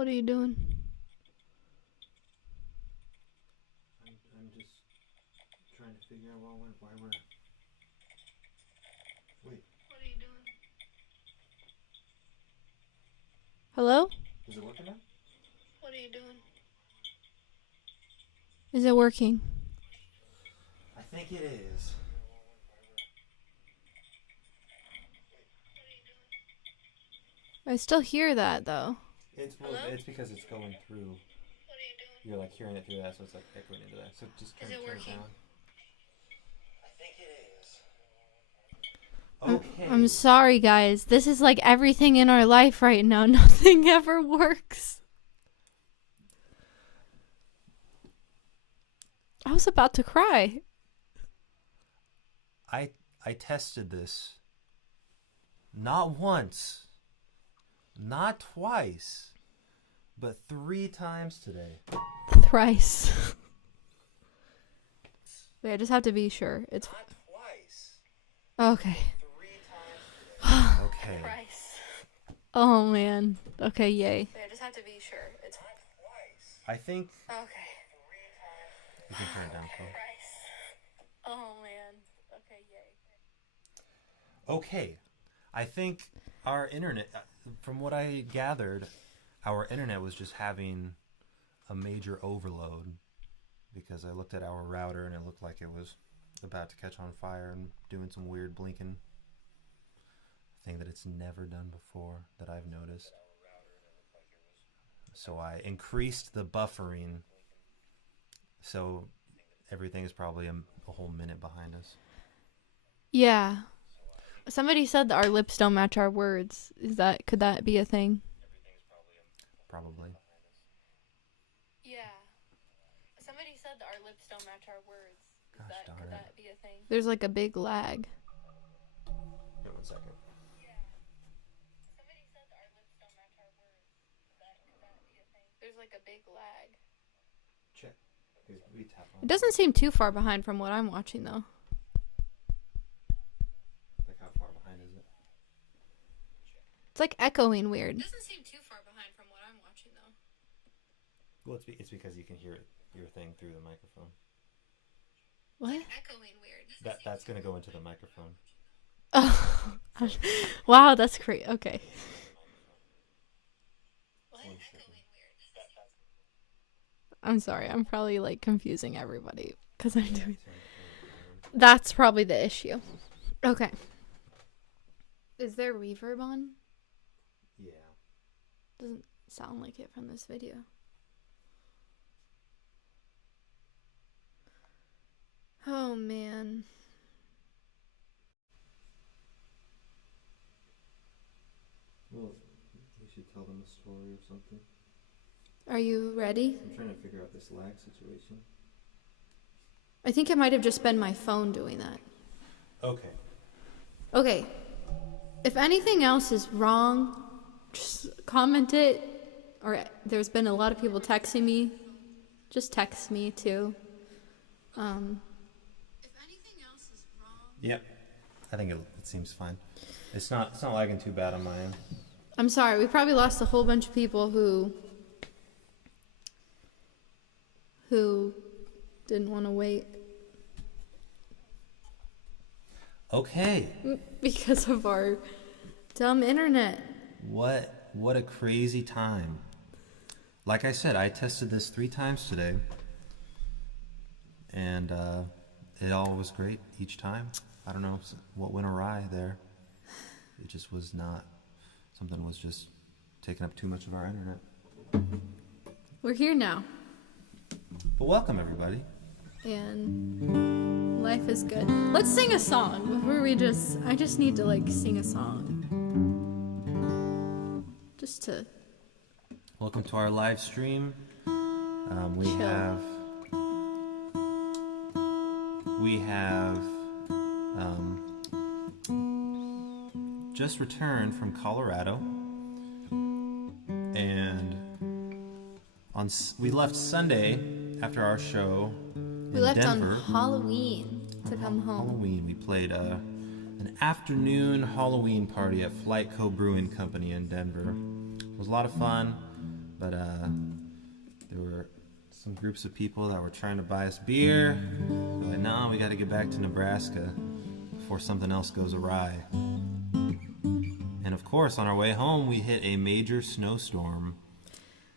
What are you doing? I'm just trying to figure out why we're... Wait. What are you doing? Hello? Is it working now? What are you doing? Is it working? I think it is. I still hear that though. It's because it's going through. What are you doing? You're like hearing it through that, so it's like echoing into that. So just turn it down. I think it is. Okay. I'm sorry, guys. This is like everything in our life right now. Nothing ever works. I was about to cry. I tested this not once, not twice, but 3 times today. Thrice. Wait, I just have to be sure. It's not twice. Okay. 3 times today. Okay. Thrice. Oh man. Okay, yay. Wait, I just have to be sure. It's not twice. I think. Okay. You can turn it down, Chloe. Oh man. Okay, yay. Okay. I think our internet, from what I gathered, our internet was just having a major overload because I looked at our router and it looked like it was about to catch on fire and doing some weird blinking thing that it's never done before that I've noticed. So I increased the buffering, so everything is probably a whole minute behind us. Yeah. Somebody said that our lips don't match our words. Could that be a thing? Probably. Yeah. Somebody said that our lips don't match our words. Could that be a thing? There's like a big lag. Wait 1 second. Yeah. Somebody said that our lips don't match our words. Could that be a thing? There's like a big lag. Check. We tap on It doesn't seem too far behind from what I'm watching though. Like how far behind is it? It's like echoing weird. It doesn't seem too far behind from what I'm watching though. Well, it's because you can hear your thing through the microphone. What? Like echoing weird. That's gonna go into the microphone. Oh, wow, that's great. Okay. What? Echoing weird. I'm sorry. I'm probably like confusing everybody because I'm doing. That's probably the issue. Okay. Is there reverb on? Yeah. Doesn't sound like it from this video. Oh man. Well, we should tell them a story or something. Are you ready? I'm trying to figure out this lag situation. I think it might have just been my phone doing that. Okay. Okay. If anything else is wrong, just comment it. Or there's been a lot of people texting me. Just text me too. If anything else is wrong. Yep. I think it seems fine. It's not lagging too bad on my end. I'm sorry. We probably lost a whole bunch of people who didn't want to wait. Okay. Because of our dumb internet. What a crazy time. Like I said, I tested this 3 times today. And it all was great each time. I don't know what went awry there. It just was not. Something was just taking up too much of our internet. We're here now. But welcome, everybody. And life is good. Let's sing a song before I just need to like sing a song. Just to. Welcome to our live stream. We have just returned from Colorado, and we left Sunday after our show. We left Denver on Halloween to come home. Halloween, we played an afternoon Halloween party at Flight Co. Brewing Company in Denver. It was a lot of fun. but there were some groups of people that were trying to buy us beer. We're like, no, we got to get back to Nebraska before something else goes awry. And of course, on our way home, we hit a major snowstorm.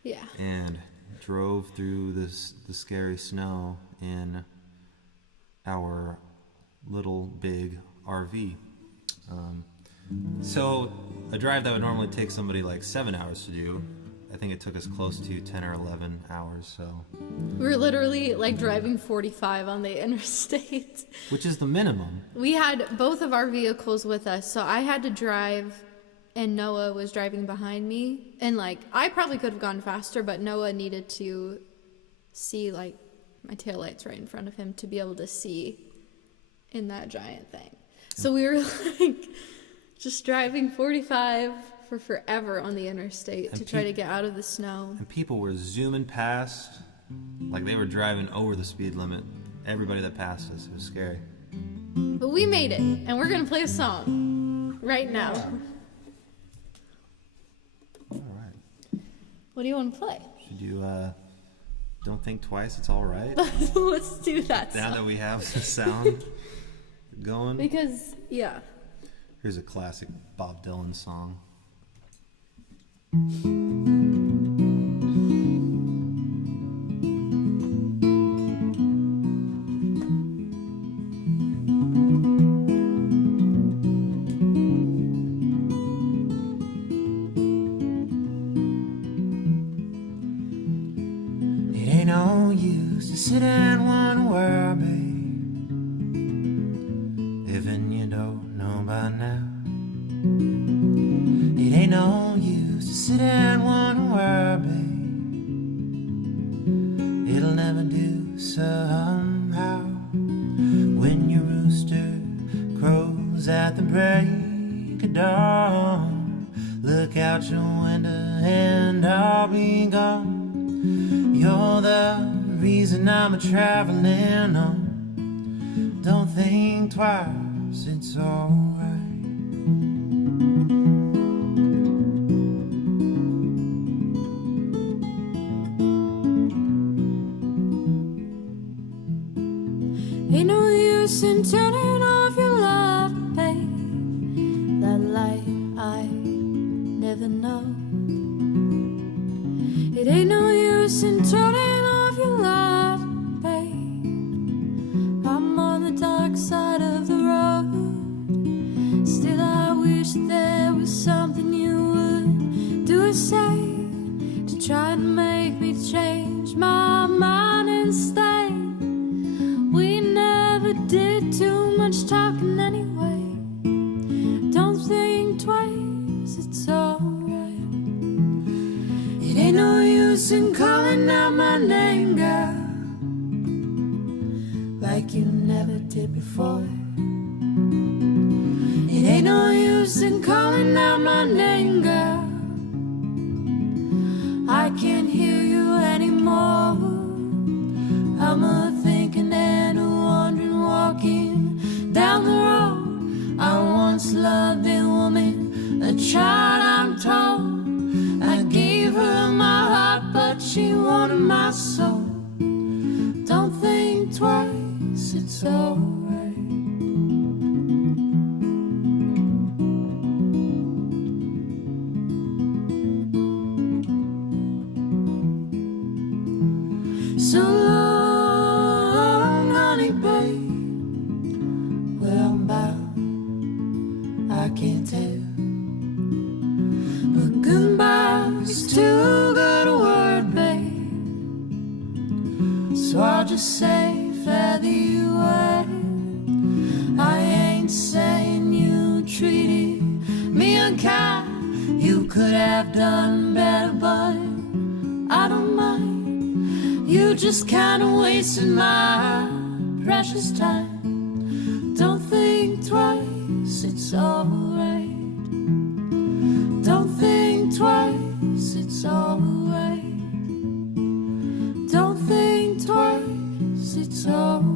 Yeah. And drove through the scary snow in our little big RV. So a drive that would normally take somebody like 7 hours to do, I think it took us close to 10 or 11 hours. So We were literally like driving 45 on the interstate. which is the minimum. We had both of our vehicles with us, so I had to drive and Noah was driving behind me. And like, I probably could have gone faster, but Noah needed to see like my taillights right in front of him to be able to see in that giant thing. So we were like just driving 45 for forever on the interstate And to try to get out of the snow. And people were zooming past like they were driving over the speed limit. Everybody that passed us, it was scary. But we made it, and we're gonna play a song right now. All right. What do you want to play? Should you Don't Think Twice, It's All Right? Let's do that Now song. that we have the sound going. Because, yeah. Here's a classic Bob Dylan song. It ain't no use to sit and wonder, babe, even you don't know by now. It ain't no use to sit and wonder, babe, it'll never do somehow. When your rooster crows at the break of dawn, look out your window and I'll be gone. You're the reason I'm a-traveling on. Don't think twice, it's alright. Ain't no use in turning off your light, babe. That light I never know. It ain't no use in turning off your light, babe. I'm on the dark side of the road. Still I wish there was something you would do or say to try to make me change my mind and stay. We never did too much talking anyway. Don't think twice, it's alright. It ain't no use in calling out my name, girl, like you never did before. It ain't no use in calling out my name, girl. I can't hear you anymore. I'm a thinking and a wandering, walking down the road. I once loved a woman, a child I'm told. I gave her my heart, but she wanted my soul. Don't think twice, it's alright. So long, honey, babe. Where I'm bound, I can't tell. But goodbye's too good a word, babe. So I'll just say fare thee well. I ain't saying you treated me unkind. You could have done better, but I don't mind. You just kinda wasted my precious time. Don't think twice, it's alright. Don't think twice, it's alright. Don't think twice, it's alright.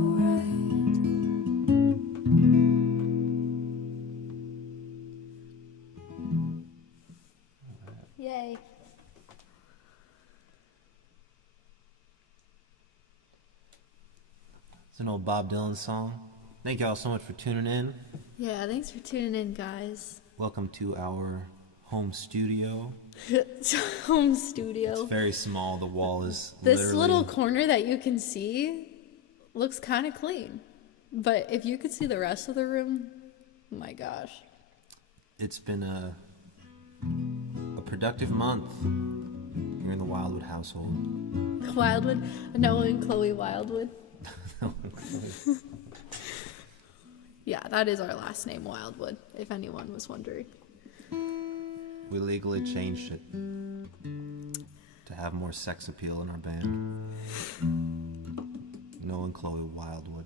Yay. It's an old Bob Dylan song. Thank you all so much for tuning in. Yeah, thanks for tuning in, guys. Welcome to our home studio. Home studio. It's very small. The wall is This literally... little corner that you can see looks kind of clean. But if you could see the rest of the room, oh my gosh. It's been a productive month here in the Wildwood household. Wildwood? Noah and Chloe Wildwood. Yeah, that is our last name, Wildwood, if anyone was wondering. We legally changed it to have more sex appeal in our band. Noah and Chloe Wildwood.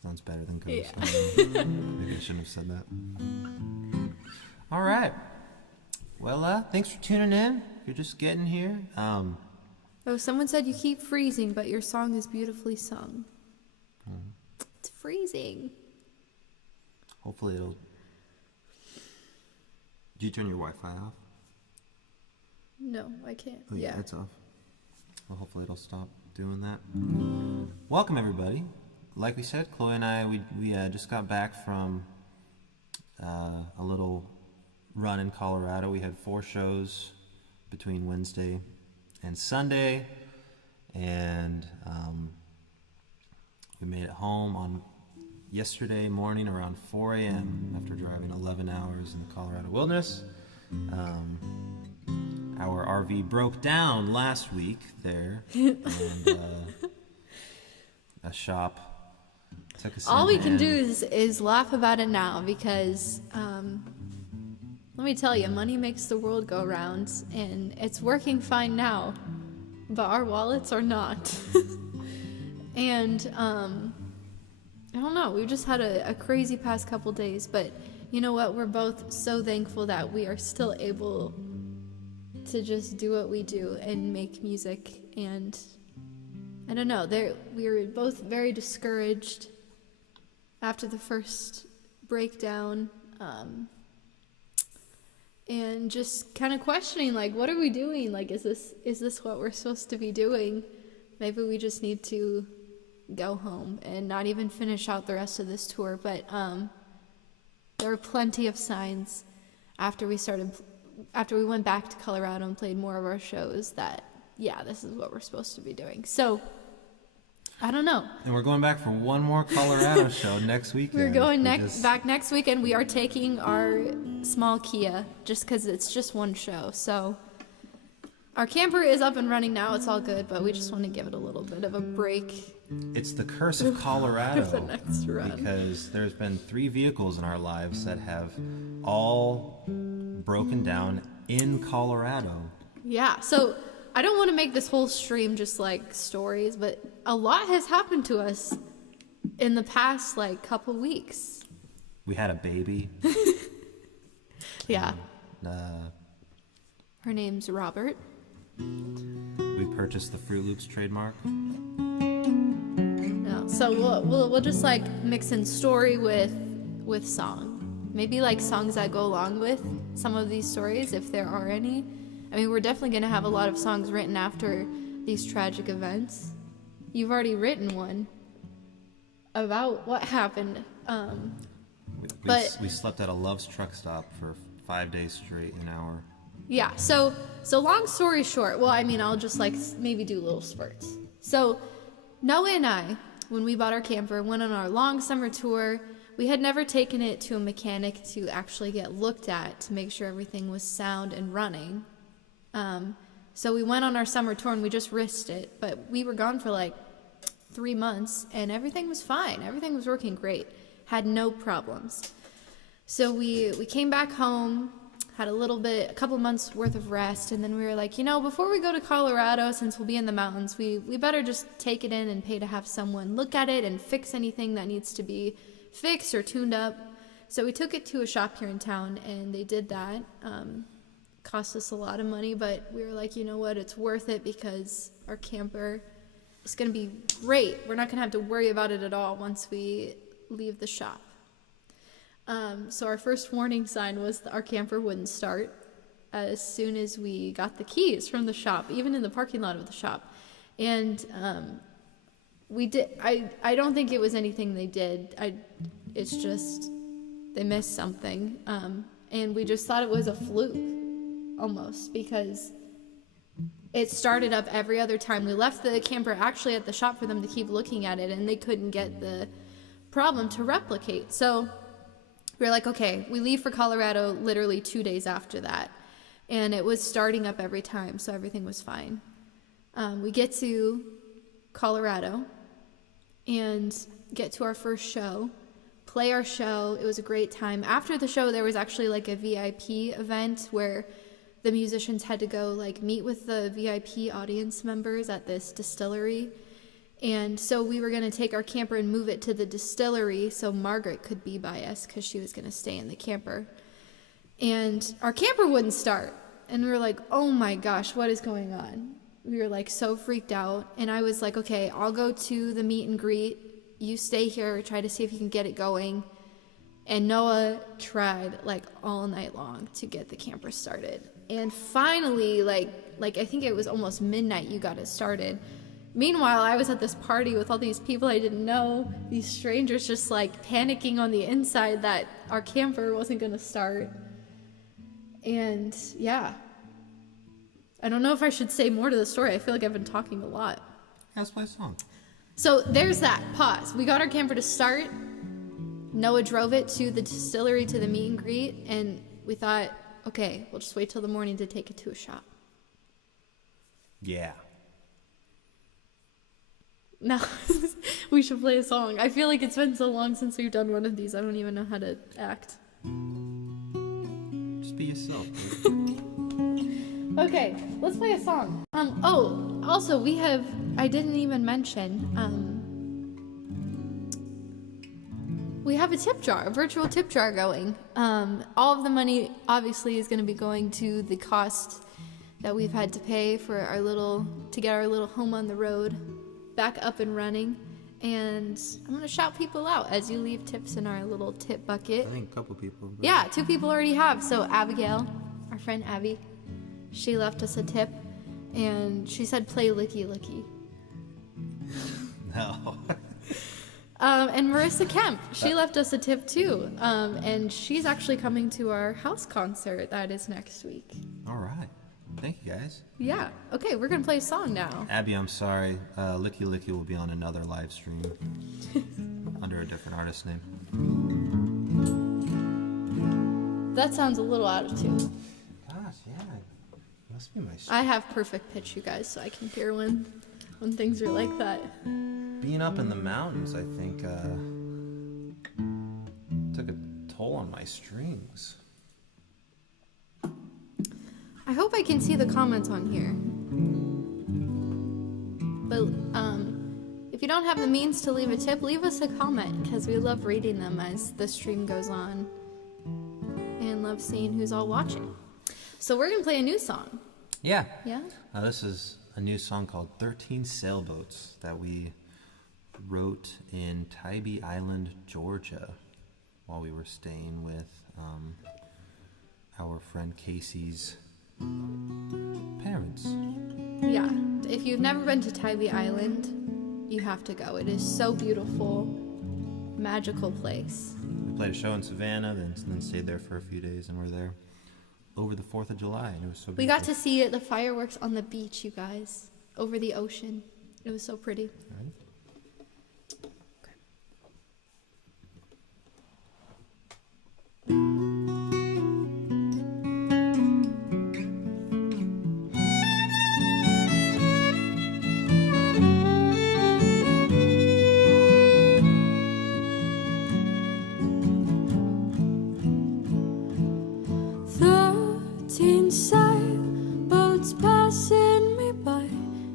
Sounds better than Ghost. Yeah. Maybe I shouldn't have said that. All right. Well, thanks for tuning in. If you're just getting here. Oh, someone said you keep freezing, but your song is beautifully sung. It's freezing. Hopefully it'll... Did you turn your Wi-Fi off? No, I can't. Oh, yeah. It's off. Well, hopefully it'll stop doing that. Welcome, everybody. Like we said, Chloe and I, we just got back from a little run in Colorado. We had 4 shows between Wednesday and Sunday, and we made it home on yesterday morning around 4 a.m. after driving 11 hours in the Colorado wilderness. Our RV broke down last week there, and a shop took us All in we can and- do is laugh about it now because, let me tell you, money makes the world go round, and it's working fine now, but our wallets are not. And, I don't know, we've just had a crazy past couple days, but you know what? We're both so thankful that we are still able to just do what we do and make music, and I don't know, we were both very discouraged after the first breakdown, and just kind of questioning, like, what are we doing? Like, is this what we're supposed to be doing? Maybe we just need to go home and not even finish out the rest of this tour. But there were plenty of signs after we went back to Colorado and played more of our shows that, yeah, this is what we're supposed to be doing. So I don't know. And we're going back for one more Colorado show next weekend. We're going back next weekend. We are taking our small Kia just because it's just one show. So our camper is up and running now. It's all good, but we just want to give it a little bit of a break. It's the curse of Colorado. The next run. Because there's been 3 vehicles in our lives that have all broken down in Colorado. Yeah, so I don't want to make this whole stream just like stories, but a lot has happened to us in the past like couple weeks. We had a baby. Yeah. Uh, Her name's Robert. we purchased the Fruit Loops trademark. No, so we'll just like mix in story with song. Maybe like songs that go along with some of these stories if there are any. I mean, we're definitely going to have a lot of songs written after these tragic events. You've already written one about what happened. We slept at a Love's truck stop for 5 days straight, an hour. Yeah, so long story short, well, I mean, I'll just like maybe do little spurts. So Noah and I, when we bought our camper, went on our long summer tour. We had never taken it to a mechanic to actually get looked at to make sure everything was sound and running. So we went on our summer tour and we just risked it, but we were gone for like 3 months and everything was fine. Everything was working great. Had no problems. So we came back home, had a couple months worth of rest, and then we were like, before we go to Colorado, since we'll be in the mountains, we better just take it in and pay to have someone look at it and fix anything that needs to be fixed or tuned up. So we took it to a shop here in town and they did that. Cost us a lot of money, but we were like, you know what, it's worth it because our camper is going to be great. We're not going to have to worry about it at all once we leave the shop. So our first warning sign was that our camper wouldn't start as soon as we got the keys from the shop, even in the parking lot of the shop. And we did. I don't think it was anything they did. It's just they missed something, and we just thought it was a fluke, almost, because it started up every other time. We left the camper actually at the shop for them to keep looking at it, and they couldn't get the problem to replicate. So we were like, okay, we leave for Colorado literally 2 days after that, and it was starting up every time, so everything was fine. We get to Colorado and get to our first show, play our show. It was a great time. After the show, there was actually like a VIP event where the musicians had to go like meet with the VIP audience members at this distillery. And so we were going to take our camper and move it to the distillery so Margaret could be by us because she was going to stay in the camper. And our camper wouldn't start. And we were like, oh my gosh, what is going on? We were like so freaked out. And I was like, okay, I'll go to the meet and greet. You stay here, try to see if you can get it going. And Noah tried like all night long to get the camper started. And finally, like I think it was almost midnight, you got it started. Meanwhile, I was at this party with all these people I didn't know, these strangers just like panicking on the inside that our camper wasn't going to start. And yeah, I don't know if I should say more to the story. I feel like I've been talking a lot. Yeah, let's play a song. So there's that. Pause. We got our camper to start. Noah drove it to the distillery to the meet and greet, and we thought, okay, we'll just wait till the morning to take it to a shop. Yeah. No, we should play a song. I feel like it's been so long since we've done one of these. I don't even know how to act. Just be yourself. Okay, let's play a song. Oh, also I didn't even mention, we have a tip jar, a virtual tip jar going. All of the money obviously is going to be going to the cost that we've had to pay for to get our little home on the road back up and running. And I'm going to shout people out as you leave tips in our little tip bucket. I think a couple people. Yeah, 2 people already have. So Abigail, our friend Abby, she left us a tip, and she said, play Licky Licky. No. And Marissa Kemp, she left us a tip too. And she's actually coming to our house concert that is next week. All right. Thank you, guys. Yeah. Okay, we're going to play a song now. Abby, I'm sorry. Licky Licky will be on another live stream under a different artist name. That sounds a little out of tune. Gosh, yeah. Must be my... I have perfect pitch, you guys, so I can hear when things are like that. Being up in the mountains, I think, took a toll on my strings. I hope I can see the comments on here. But if you don't have the means to leave a tip, leave us a comment, because we love reading them as the stream goes on and love seeing who's all watching. So we're going to play a new song. Yeah. Yeah? This is a new song called 13 Sailboats that we wrote in Tybee Island, Georgia, while we were staying with our friend Casey's parents. Yeah. If you've never been to Tybee Island, you have to go. It is so beautiful, magical place. We played a show in Savannah, then stayed there for a few days, and we're there over the 4th of July, and it was so beautiful. We got to see the fireworks on the beach, you guys, over the ocean. It was so pretty. Right. Sailboats passing me by,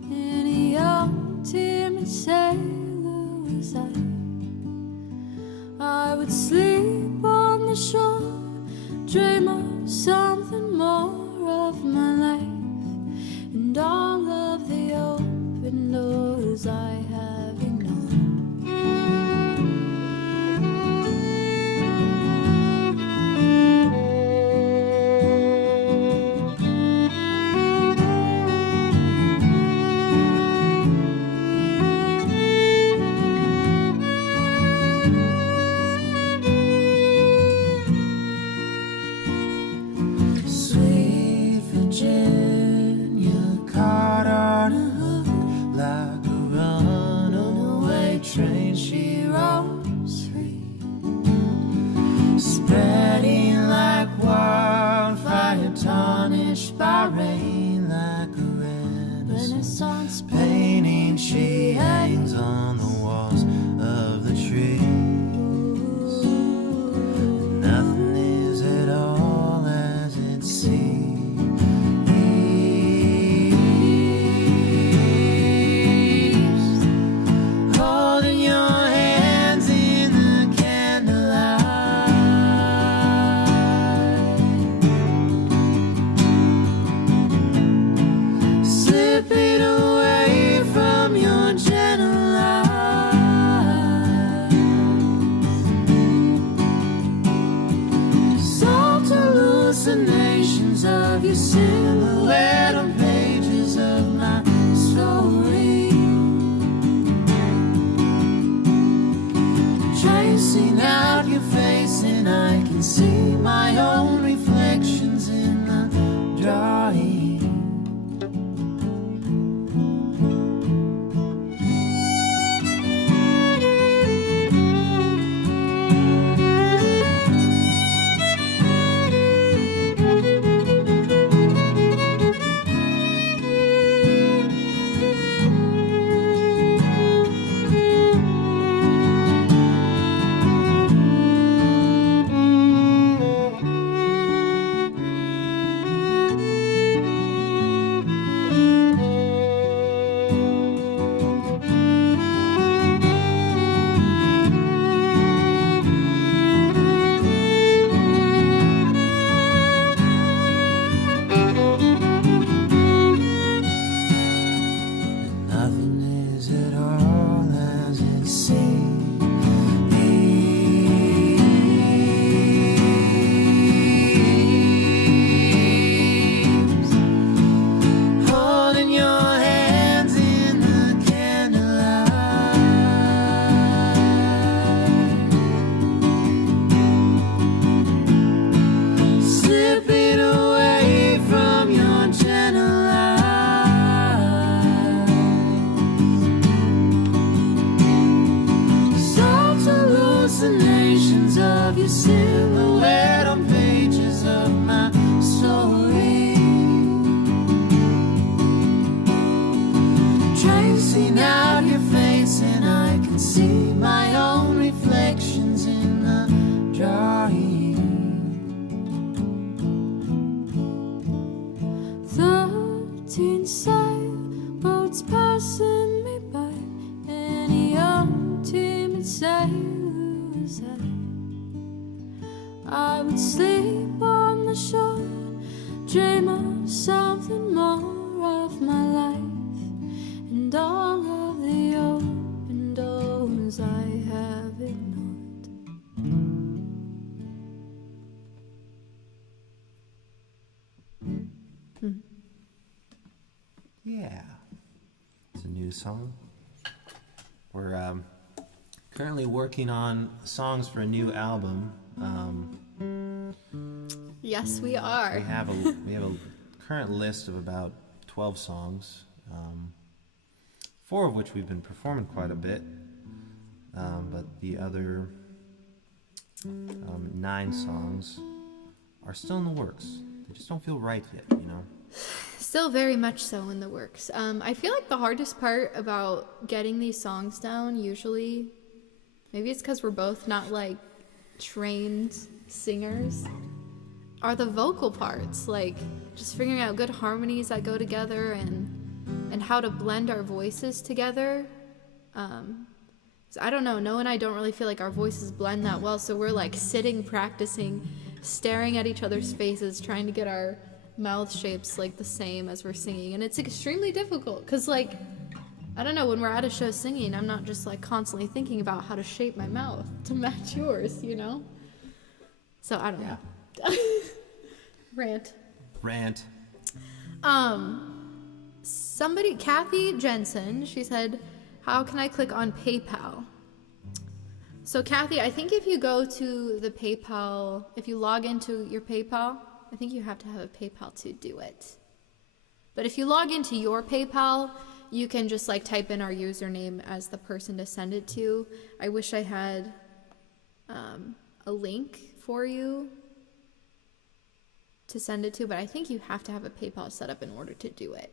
and a young timid sailor was I would sleep on the shore, dream of something more of my life, and all of the open doors I haven't known. she hangs on the walls of the trees. And nothing is at all as it seems. Holding your hands in the candlelight, slipping away from your gentle eyes. Soft hallucinations of your silhouette on pages of my story, tracing out your face, and I can see my own reflections in the drawing. Nothing is at all as it seems. Holding your hands in the candlelight, slipping away from your gentle eyes. Soft hallucinations of your silhouette on pages of my story, tracing out your face, and I can see my own reflections in the drawing. 13 sailboats passing me by, and a young timid sailor's head. I would sleep on the shore, dream of something more of my life, and all of the open doors I have ignored. Yeah, it's a new song. We're currently working on songs for a new album. Yes, we We are. have a current list of about 12 songs, 4 of which we've been performing quite a bit, but the other 9 songs are still in the works. They just don't feel right yet, you know? Still very much so in the works. I feel like the hardest part about getting these songs down, usually, maybe it's because we're both not like trained singers, are the vocal parts. Like just figuring out good harmonies that go together and how to blend our voices together. 'Cause I don't know, Noah and I don't really feel like our voices blend that well, so we're like sitting, practicing, staring at each other's faces, trying to get our mouth shapes like the same as we're singing, and it's extremely difficult because like I don't know, when we're at a show singing, I'm not just like constantly thinking about how to shape my mouth to match yours, you know? So I don't know. Rant. Somebody, Kathy Jensen, she said, how can I click on PayPal? So Kathy, I think if you go to the PayPal, if you log into your PayPal, I think you have to have a PayPal to do it. But if you log into your PayPal, you can just like type in our username as the person to send it to. I wish I had a link for you to send it to, but I think you have to have a PayPal set up in order to do it.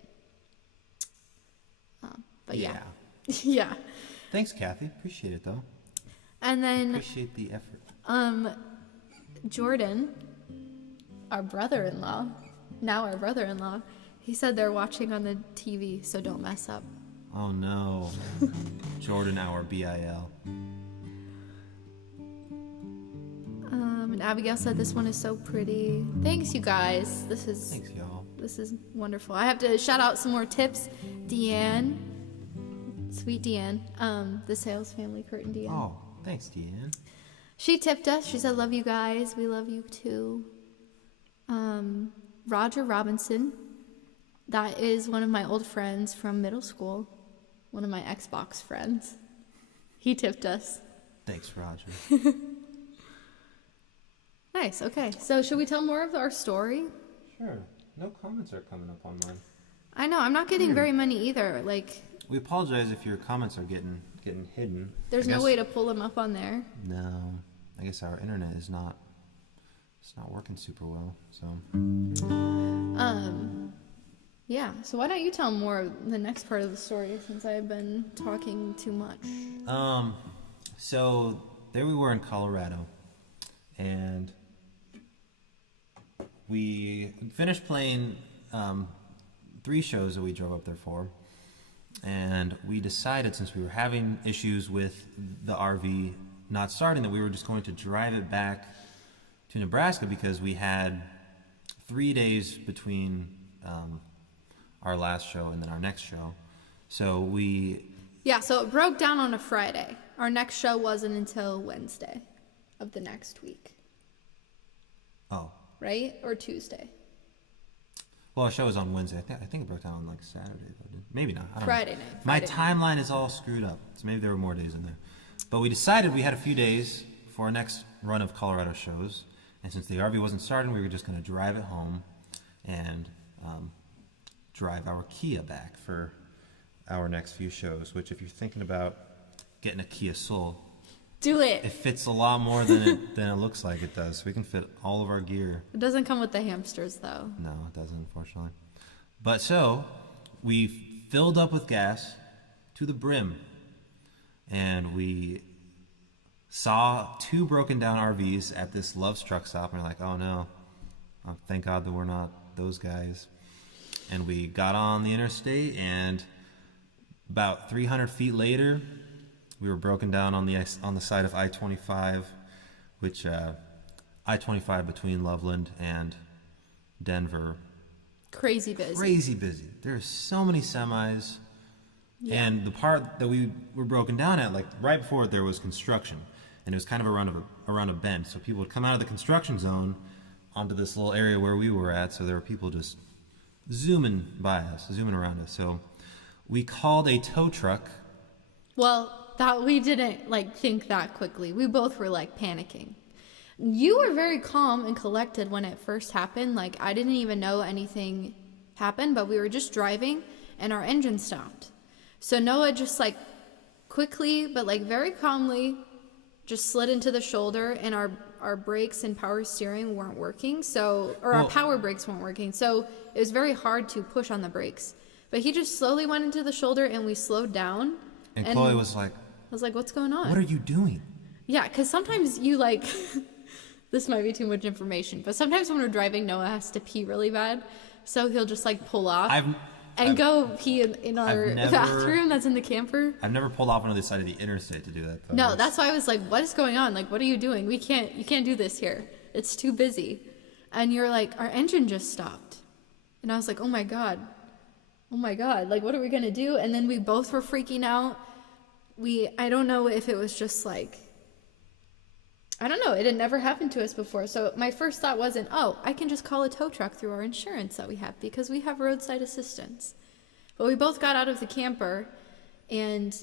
But yeah. Yeah. Thanks, Kathy. Appreciate it, though. And then Appreciate the effort. Jordan, our brother-in-law, he said they're watching on the TV, so don't mess up. Oh, no. Jordan, our BIL. And Abigail said this one is so pretty. Thanks, you guys. Thanks, y'all. This is wonderful. I have to shout out some more tips. Deanne, sweet Deanne, the sales family, Kurt and Deanne. Oh, thanks, Deanne. She tipped us. She said, love you guys. We love you too. Roger Robinson. That is one of my old friends from middle school. One of my Xbox friends. He tipped us. Thanks, Roger. Nice. Okay. So should we tell more of our story? Sure. No comments are coming up on mine. I know. I'm not getting very many either. Like, We apologize if your comments are getting hidden. there's no way to pull them up on there. No. I guess our internet is not... It's not working super well, so... Yeah. So why don't you tell more of the next part of the story since I've been talking too much? So there we were in Colorado, and we finished playing 3 shows that we drove up there for, and we decided, since we were having issues with the RV not starting, that we were just going to drive it back to Nebraska because we had 3 days between our last show and then our next show. So Yeah, so it broke down on a Friday. Our next show wasn't until Wednesday of the next week. Oh. Right? Or Tuesday. Well, our show was on Wednesday. I think it broke down on like Saturday. Though. Maybe not. I don't Friday know. night. My Friday timeline is all screwed up. So maybe there were more days in there. But we decided we had a few days for our next run of Colorado shows. And since the RV wasn't starting, we were just going to drive it home and drive our Kia back for our next few shows. Which, if you're thinking about getting a Kia Soul, Do it. it fits a lot more than it looks like it does. We can fit all of our gear. It doesn't come with the hamsters, though. No, it doesn't, unfortunately. But so, we filled up with gas to the brim, and we saw 2 broken down RVs at this Love's truck stop, and we're like, oh no, thank God that we're not those guys. And we got on the interstate, and about 300 feet later, we were broken down on the side of I-25, which I-25 between Loveland and Denver. Crazy busy. Crazy busy. There's so many semis. Yeah. And the part that we were broken down at, like right before it, there was construction. And it was kind of around a bend. So people would come out of the construction zone onto this little area where we were at. So there were people just zooming by us, zooming around us. So we called a tow truck. Well, that we didn't think that quickly. We both were panicking. You were very calm and collected when it first happened. I didn't even know anything happened, but we were just driving and our engine stopped. So Noah just quickly but very calmly just slid into the shoulder, and our brakes and power steering weren't working. Our power brakes weren't working. So it was very hard to push on the brakes. But he just slowly went into the shoulder and we slowed down. And Chloe was like, I was like, what's going on? what are you doing? Yeah, because sometimes you this might be too much information, but sometimes when we're driving, Noah has to pee really bad. So he'll just pull off go pee in our bathroom that's in the camper. I've never pulled off on the other side of the interstate to do that, though. No, that's why I was like, what is going on? What are you doing? You can't do this here. It's too busy. And you're like, our engine just stopped. And I was like, oh my God. What are we going to do? And then we both were freaking out. I don't know if it was just I don't know. It had never happened to us before. So my first thought wasn't, I can just call a tow truck through our insurance that we have because we have roadside assistance. But we both got out of the camper, and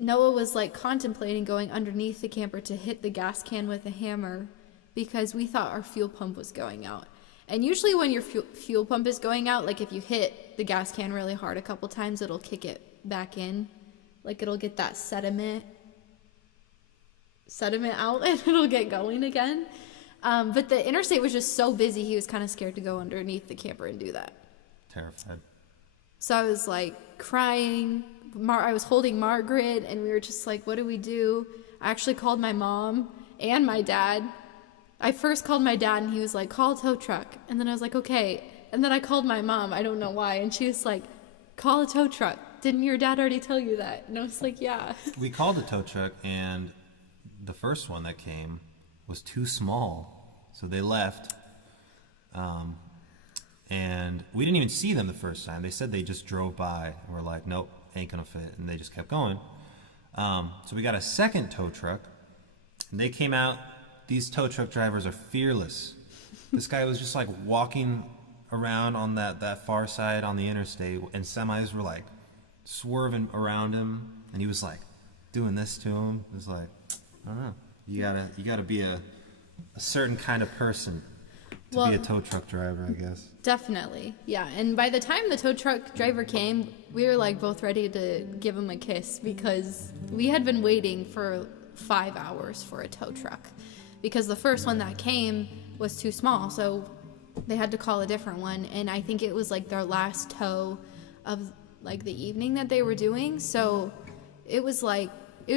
Noah was contemplating going underneath the camper to hit the gas can with a hammer because we thought our fuel pump was going out. And usually when your fuel pump is going out, if you hit the gas can really hard a couple times, it'll kick it back in. It'll get that sediment out and it'll get going again. But the interstate was just so busy, he was kind of scared to go underneath the camper and do that. Terrified. So I was crying, I was holding Margaret, and we were just like, what do we do? I actually called my mom and my dad. I first called my dad, and he was like, call a tow truck. And then I was like, okay. And then I called my mom. I don't know why. And she was like, call a tow truck. Didn't your dad already tell you that? And I was like, yeah. We called a tow truck, and the first one that came was too small. So they left. And we didn't even see them the first time. They said they just drove by, and we're like, nope, ain't gonna fit. And they just kept going. So we got a second tow truck, and they came out. These tow truck drivers are fearless. This guy was just like walking around on that far side on the interstate, and semis were like swerving around him, and he was like doing this to him. It was like, I don't know. You gotta be a certain kind of person to be a tow truck driver, I guess. Definitely, yeah. And by the time the tow truck driver came, we were like both ready to give him a kiss, because we had been waiting for 5 hours for a tow truck, because the first one that came was too small, so they had to call a different one. And I think it was like their last tow of like the evening that they were doing. So it was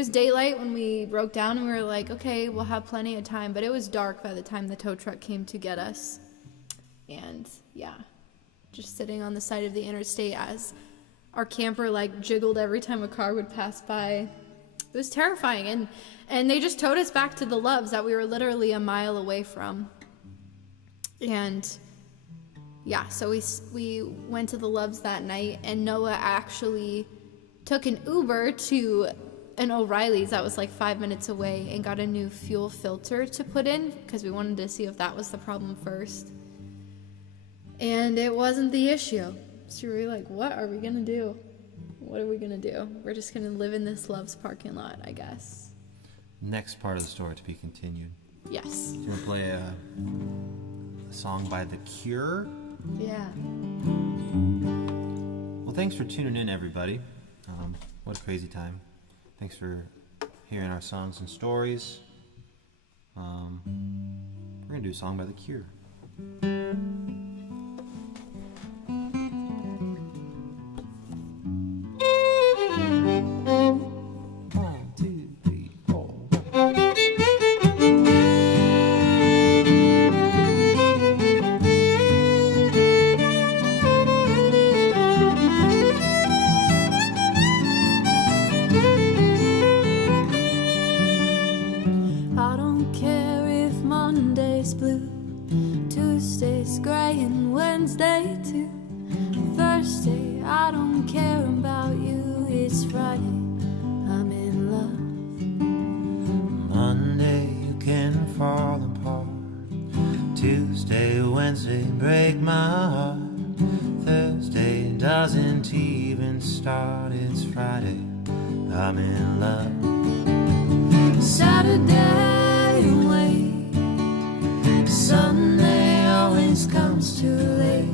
daylight when we broke down, and we were like, okay, we'll have plenty of time. But it was dark by the time the tow truck came to get us. And yeah, just sitting on the side of the interstate as our camper like jiggled every time a car would pass by. It was terrifying. And they just towed us back to the Loves that we were literally a mile away from. And yeah, so we went to the Loves that night, and Noah actually took an Uber to an O'Reilly's that was like 5 minutes away, and got a new fuel filter to put in, because we wanted to see if that was the problem first. And it wasn't the issue. So we were like, what are we gonna do? What are we gonna do? We're just gonna live in this Love's parking lot, I guess. Next part of the story to be continued. Yes. Do you want to play a song by The Cure? Yeah. Well, thanks for tuning in, everybody. What a crazy time. Thanks for hearing our songs and stories. We're going to do a song by The Cure. 1, 2, 3, 4. I don't care if Monday's blue, Tuesday's gray, and Wednesday too. Thursday, I don't care about you. It's Friday, I'm in love. Monday you can fall apart. Tuesday, Wednesday break my heart. Thursday doesn't even start. It's Friday, I'm in love. Saturday, wait. Sunday always comes too late.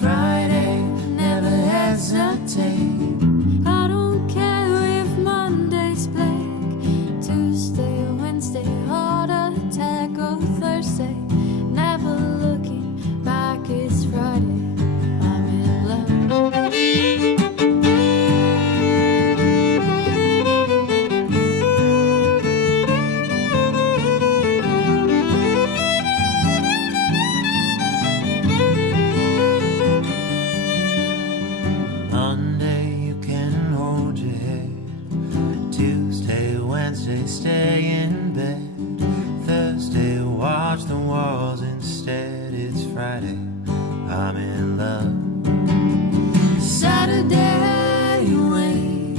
Friday, never hesitate. I don't care if Monday's black. Tuesday, Wednesday, heart attack. Oh, Thursday, never looking back. It's Friday, I'm in love. Monday you can hold your head. Tuesday, Wednesday stay in bed. Thursday watch the walls instead. It's Friday, I'm in love. Saturday, wait.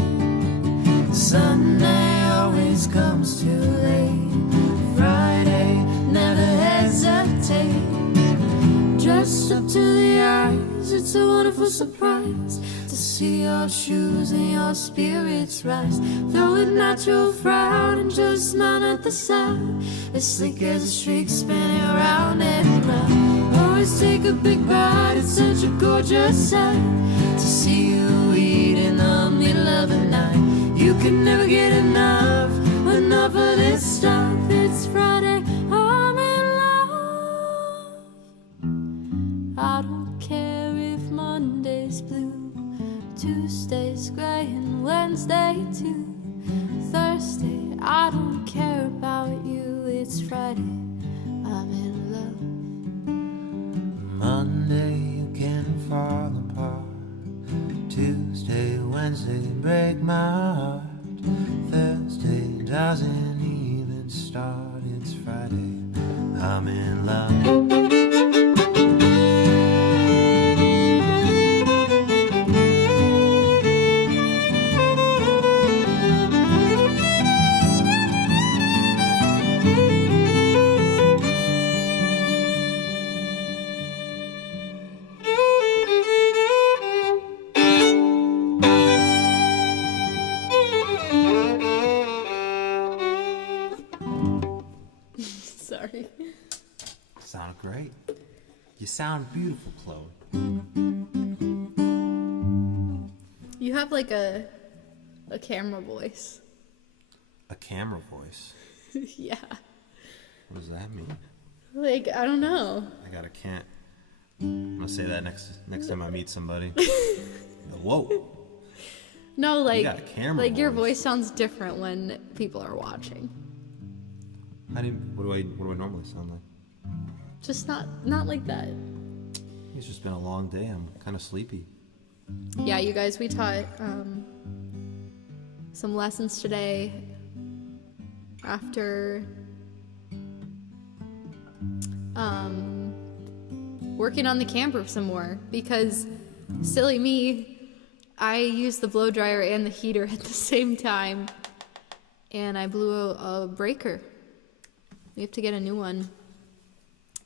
Sunday always comes too late. Friday, never hesitate. Dressed up to the eyes, it's a wonderful surprise to see your shoes and your spirits rise. Throw a natural frown and just smile at the sound. As sleek as a streak spinning round and round. Always take a big bite, it's such a gorgeous sight to see you eat in the middle of the night. You can never get enough of this stuff. It's Friday, I'm in love. I don't care if Monday's blue, Tuesday's gray, and Wednesday to Thursday, I don't care about you. It's Friday, I'm in love. Monday you can fall apart. Tuesday, Wednesday break my heart. Thursday doesn't even start. It's Friday, I'm in love. Sorry. Sound great. You sound beautiful, Chloe. You have like a camera voice. A camera voice. Yeah. What does that mean? Like, I don't know. I gotta can't. I'm gonna say that next time I meet somebody. Whoa. No, like, got a camera like your voice. voice sounds different when people are watching. What do I normally sound like? Just not like that. It's just been a long day. I'm kind of sleepy. Yeah, you guys, we taught some lessons today after working on the camper some more because silly me, I used the blow dryer and the heater at the same time and I blew a breaker. We have to get a new one.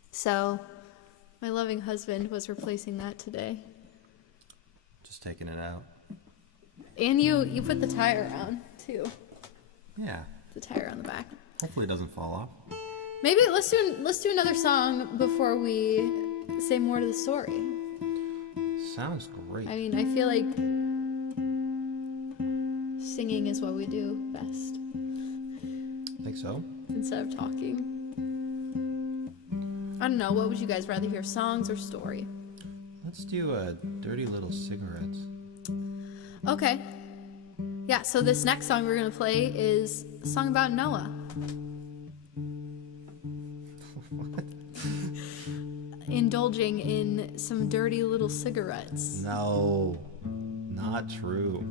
So my loving husband was replacing that today. Just taking it out. And you put the tire on too. Yeah. The tire on the back. Hopefully it doesn't fall off. Maybe let's do another song before we say more to the story. Sounds great. I mean, I feel like singing is what we do best Think so? instead of talking. I don't know. What would you guys rather hear, songs or story? Let's do Dirty Little Cigarettes. Okay. Yeah. So this next song we're gonna play is a song about Noah. Indulging in some dirty little cigarettes. No, not true.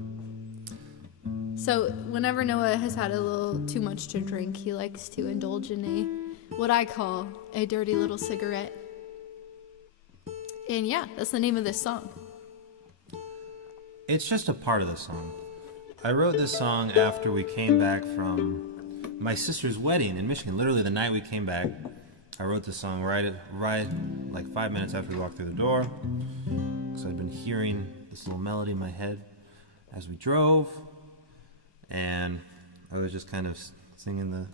So whenever Noah has had a little too much to drink, he likes to indulge in what I call a dirty little cigarette. And yeah, that's the name of this song. It's just a part of the song. I wrote this song after we came back from my sister's wedding in Michigan. Literally the night we came back, I wrote this song right like 5 minutes after we walked through the door. So I'd been hearing this little melody in my head as we drove. And I was just kind of singing the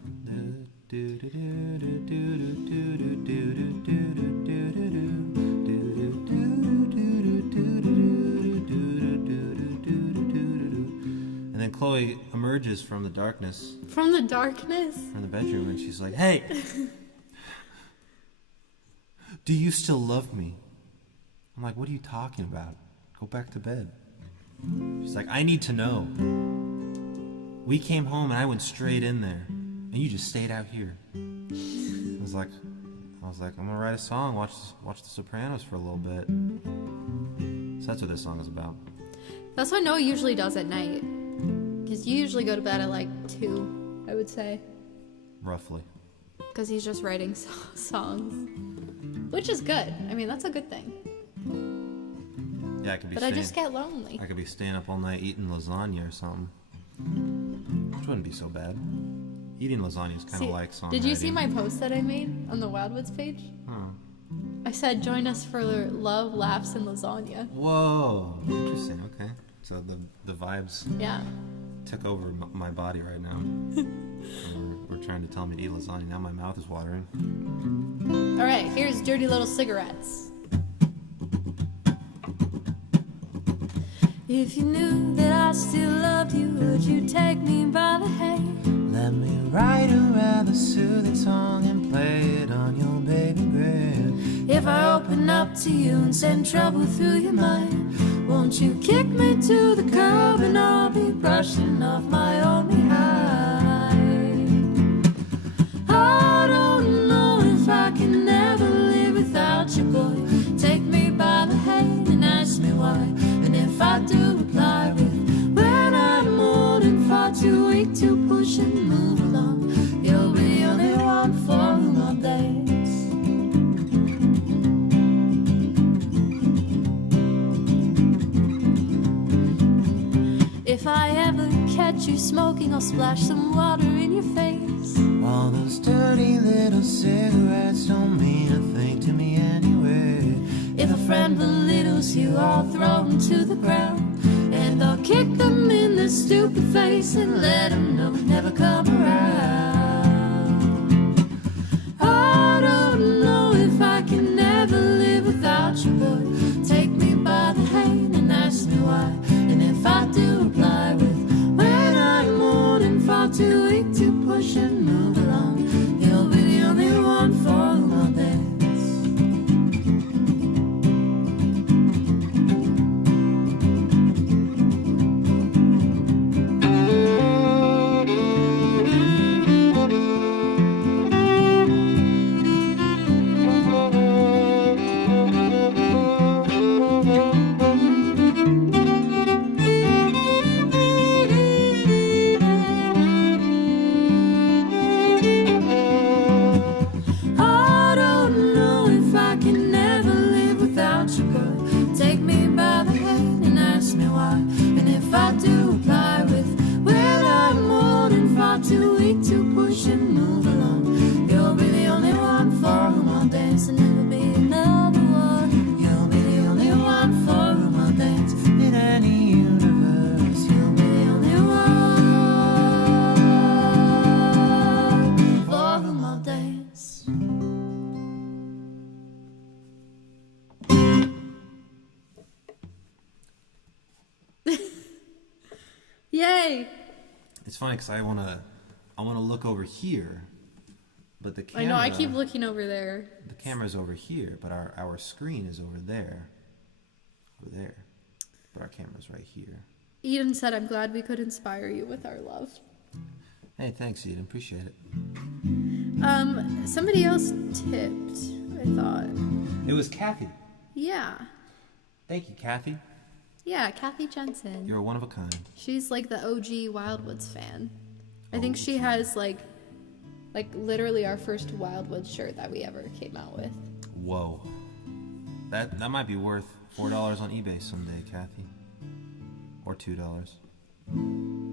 and then Chloe emerges from the darkness. From the darkness? From the bedroom, and she's like, "Hey, do you still love me?" I'm like, "What are you talking about? Go back to bed." She's like, "I need to know. We came home and I went straight in there, and you just stayed out here." I was like, "I'm gonna write a song, watch The Sopranos for a little bit." So that's what this song is about. That's what Noah usually does at night. Because you usually go to bed at like 2, I would say. Roughly. Because he's just writing songs. Which is good. I mean, that's a good thing. Yeah, I could be. But I just get lonely. I could be staying up all night eating lasagna or something. Which wouldn't be so bad. Eating lasagna is kind of like songwriting. Did you see my post that I made on the Wildwoods page? Huh. I said, join us for love, laughs, and lasagna. Whoa, interesting. Okay, so the vibes Yeah. took over my body right now. We're trying to tell me to eat lasagna. Now my mouth is watering. All right, here's Dirty Little Cigarettes. If you knew that I still loved you, would you take me by the hand? Let me write a rather soothing song and play it on your baby grand. If I open up to you and send trouble through your mind, Won't you kick me to the curb and I'll be brushing off my own behind. I don't know if I can ever live without you, boy. Take me by the hand and ask me why. And if I do reply with, when I'm old and far too weak to push and move along, you'll be the only one for whom I'll dance. If I ever catch you smoking, I'll splash some water in your face. All those dirty little cigarettes don't mean a thing to me anyway. If a friend belittles you, I'll throw them to the ground, and I'll kick them in the stupid face and let them know never come around. I don't know if I can ever live without you, boy. Take me by the hand and ask me why. And if I do reply with, when I'm old and far too weak to push and move along, you'll be the only one for whom I'll dance. I don't know if I can ever live without you, boy. Take me by the hand and ask me why. And if I do reply with, when I'm old and far too weak to push and move along, you'll be the only one for whom I'll dance, and there'll be another one. You'll be the only one for whom I'll dance in any universe. You'll be the only one for whom I'll dance. Yay! It's funny because I wanna look over here, but the I camera. know, I keep looking over there. The camera's over here, but our screen is over there. Over there. But our camera's right here. Eden said, I'm glad we could inspire you with our love. Hey, thanks, Eden. Appreciate it. Somebody else tipped, I thought. It was Kathy. Yeah. Thank you, Kathy. Yeah, Kathy Jensen. You're one of a kind. She's like the OG Wildwoods fan. I think she has like literally our first Wildwoods shirt that we ever came out with. Whoa. That might be worth $4 on eBay someday, Kathy. Or $2.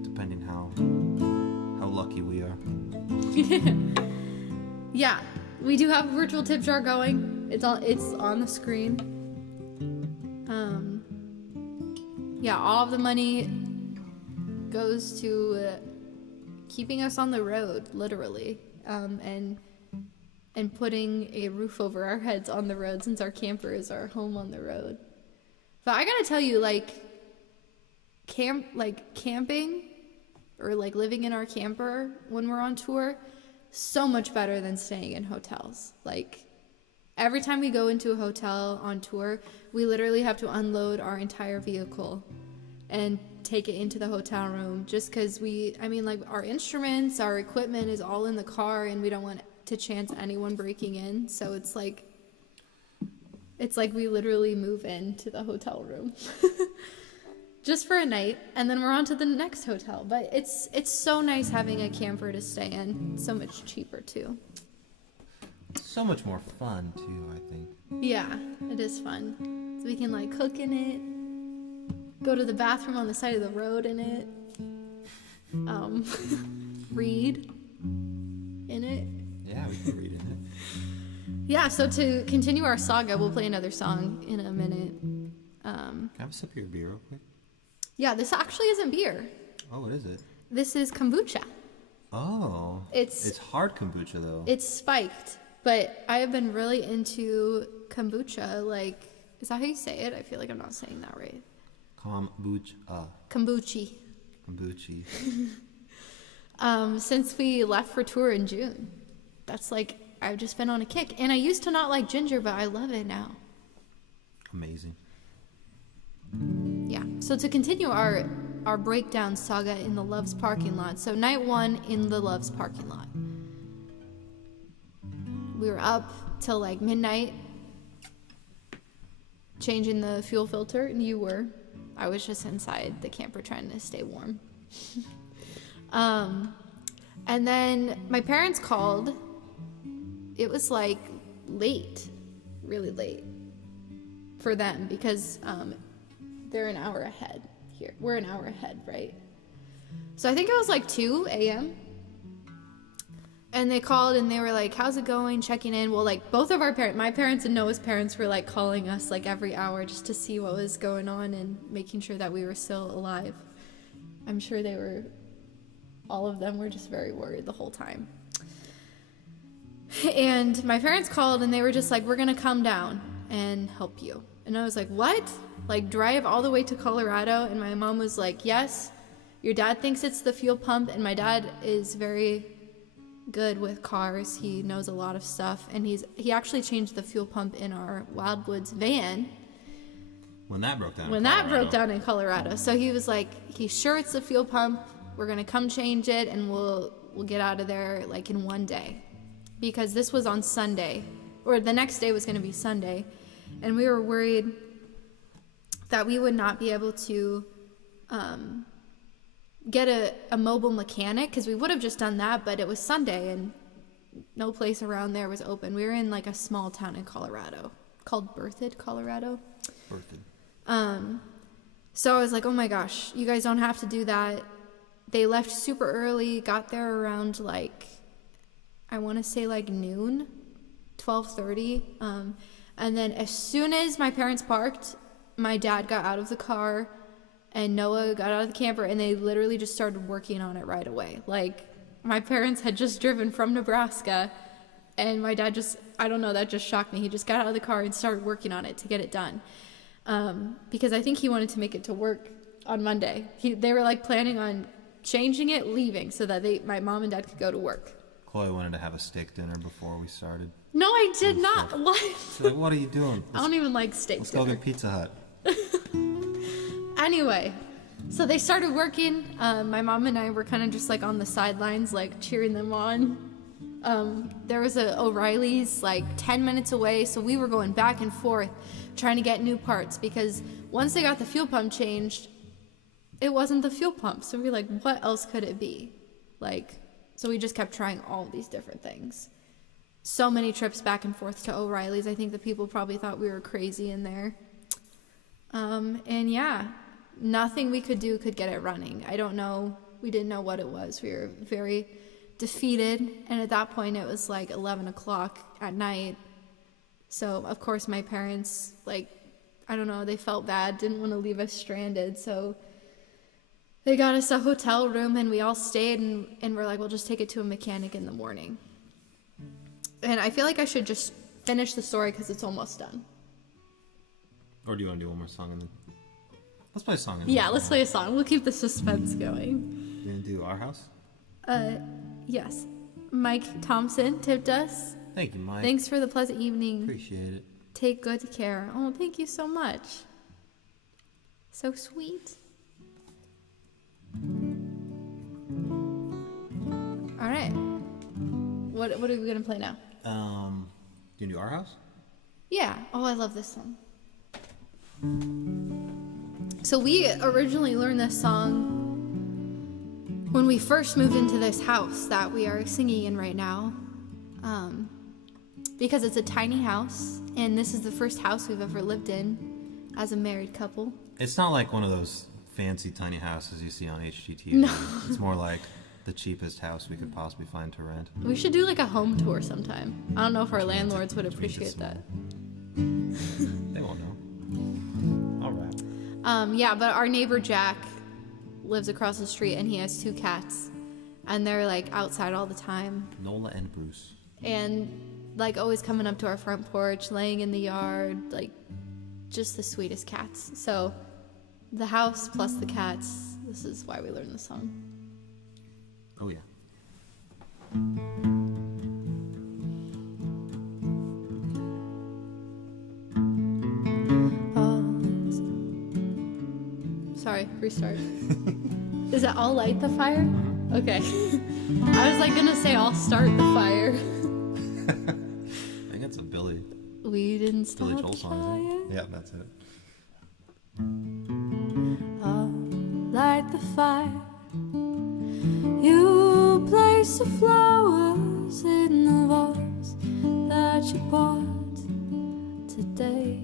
Depending how lucky we are. Yeah, we do have a virtual tip jar going. It's on the screen. Yeah, all of the money goes to keeping us on the road, literally, and putting a roof over our heads on the road, since our camper is our home on the road. But I gotta tell you, camping or living in our camper when we're on tour, so much better than staying in hotels. Every time we go into a hotel on tour, we literally have to unload our entire vehicle and take it into the hotel room, just because our instruments, our equipment is all in the car, and we don't want to chance anyone breaking in. So it's like we literally move into the hotel room just for a night, and then we're on to the next hotel. But it's so nice having a camper to stay in. So much cheaper too. So much more fun too, I think. Yeah, it is fun. So we can cook in it, go to the bathroom on the side of the road in it, read in it. Yeah, we can read in it. Yeah, so to continue our saga, we'll play another song in a minute. Can I have a sip of your beer real quick? Yeah, this actually isn't beer. Oh, what is it? This is kombucha. Oh. It's hard kombucha though. It's spiked, but I have been really into kombucha. Is that how you say it? I feel like I'm not saying that right. Kombucha. Kombuchi. Kombuchi. Since we left for tour in June. That's I've just been on a kick. And I used to not like ginger, but I love it now. Amazing. So to continue our breakdown saga in the Love's parking lot. So night 1 in the Love's parking lot. We were up till like midnight changing the fuel filter, and you were. I was just inside the camper trying to stay warm. And then my parents called. It was like late, really late for them because they're an hour ahead here. We're an hour ahead, right? So I think it was like 2 a.m. And they called and they were like, how's it going? Checking in. Well, like both of our parents, my parents and Noah's parents were like calling us like every hour just to see what was going on and making sure that we were still alive. I'm sure all of them were just very worried the whole time. And my parents called and they were just like, we're going to come down and help you. And I was like, what? Like drive all the way to Colorado? And my mom was like, yes, your dad thinks it's the fuel pump. And my dad is very good with cars. He knows a lot of stuff. And he actually changed the fuel pump in our Wildwoods van. When that broke down. That broke down in Colorado. So he was like, he's sure it's the fuel pump. We're going to come change it and we'll get out of there like in one day. Because this was on Sunday, or the next day was going to be Sunday. And we were worried that we would not be able to get a mobile mechanic, because we would have just done that, but it was Sunday and no place around there was open. We were in like a small town in Colorado called Berthoud, Colorado. So I was like, oh my gosh, you guys don't have to do that. They left super early, got there around like, I want to say like noon, 12:30. And then as soon as my parents parked, my dad got out of the car and Noah got out of the camper, and they literally just started working on it right away. Like my parents had just driven from Nebraska, and my dad I don't know, that just shocked me. He just got out of the car and started working on it to get it done. Because I think he wanted to make it to work on Monday. They were like planning on changing it, leaving, so that my mom and dad could go to work. Chloe wanted to have a steak dinner before we started. No, I did not. Stuff. What? She's like, what are you doing? I don't even like steak Let's dinner. go get Pizza Hut. Anyway, so they started working. My mom and I were kind of just like on the sidelines, like cheering them on. There was a O'Reilly's like 10 minutes away, so we were going back and forth trying to get new parts, because once they got the fuel pump changed, it wasn't the fuel pump. So we were like, what else could it be? So we just kept trying all these different things. So many trips back and forth to O'Reilly's. I think the people probably thought we were crazy in there. And yeah, nothing we could do could get it running. I don't know. We didn't know what it was. We were very defeated. And at that point, it was like 11 o'clock at night. So, of course, my parents, I don't know, they felt bad, didn't want to leave us stranded. So they got us a hotel room, and we all stayed, and we're like, we'll just take it to a mechanic in the morning. And I feel like I should just finish the story because it's almost done. Or do you want to do one more song and then... Let's play a song. Yeah, let's play a song. We'll keep the suspense going. You want to do Our House? Yes. Mike Thompson tipped us. Thank you, Mike. Thanks for the pleasant evening. Appreciate it. Take good care. Oh, thank you so much. So sweet. All right. What are we going to play now? Do you do Our House? Yeah. Oh, I love this song. So we originally learned this song when we first moved into this house that we are singing in right now. Because it's a tiny house, and this is the first house we've ever lived in as a married couple. It's not like one of those fancy tiny houses you see on HGTV. No. It's more like the cheapest house we could possibly find to rent. We should do like a home tour sometime. I don't know if our landlords would appreciate that. They won't know. All right. Yeah, but our neighbor Jack lives across the street, and he has 2 cats, and they're like outside all the time. Nola and Bruce. And like always coming up to our front porch, laying in the yard, like just the sweetest cats. So the house plus the cats, this is why we learned the song. Oh yeah. restart. Is it I'll light the fire? Okay. I was like gonna say I'll start the fire. I think it's a Billy We didn't start Joel the song, fire. isn't it? Yeah, that's it. I'll light the fire. You place the flowers in the vase that you bought today.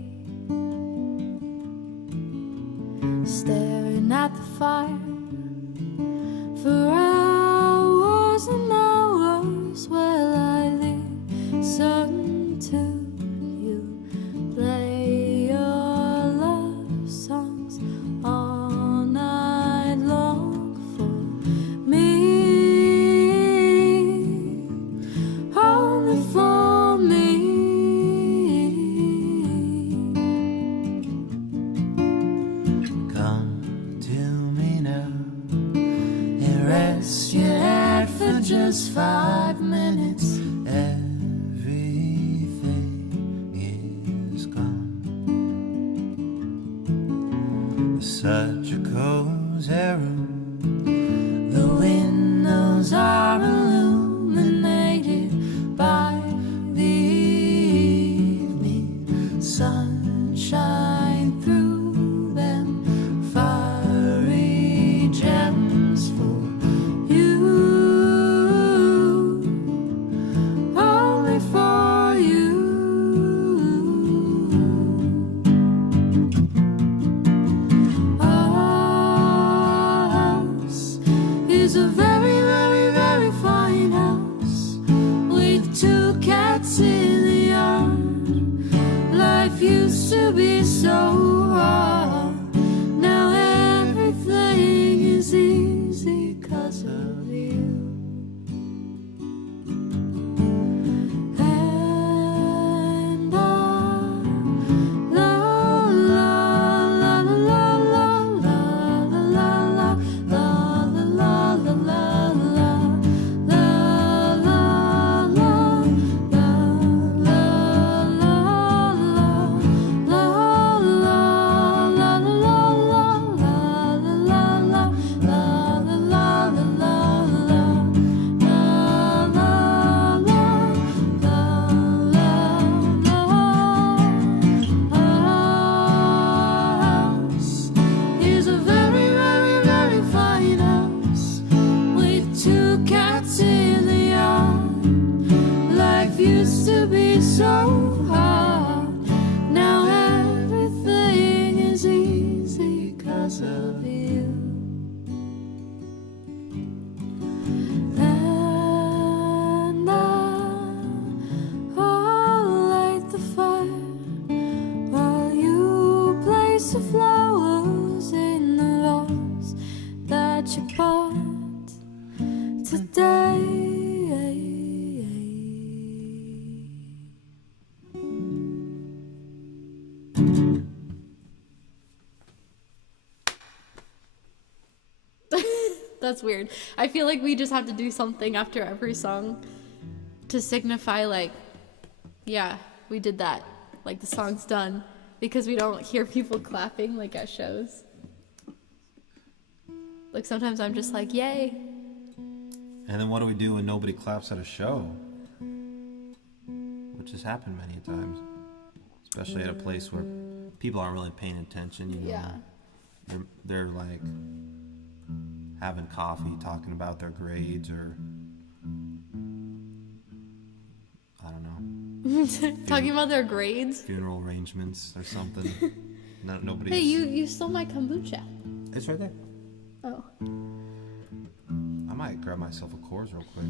Staring at the fire for hours and hours while I listen to you play your love songs all night long for me, only for me. Come to me now and rest your head for just 5 minutes. Everything is gone. Such a cozy room. The windows are illuminated by the evening sunshine through them. Fiery gems for you, only for you. Ours is a very, very, very fine house with 2 cats in the yard. Life used to be so hard. Now everything is easy 'cause of you. And la la la la la la la la la la la la la house is a very, very, very fine house with 2 cats in the yard. Life used to be so hard. Now everything is easy 'cause of you. And I'll light the fire while you place the flowers in the vase that you bought today. That's weird. I feel like we just have to do something after every song to signify, like, yeah, we did that. Like, the song's done. Because we don't hear people clapping, like, at shows. Like, sometimes I'm just like, yay. And then what do we do when nobody claps at a show? Which has happened many times. Especially at a place where people aren't really paying attention, you know. Yeah. They're like having coffee, talking about their grades, or I don't know, Talking about their grades. funeral arrangements or something. Nobody. Hey, you stole my kombucha. It's right there. Oh. I might grab myself a Coors real quick.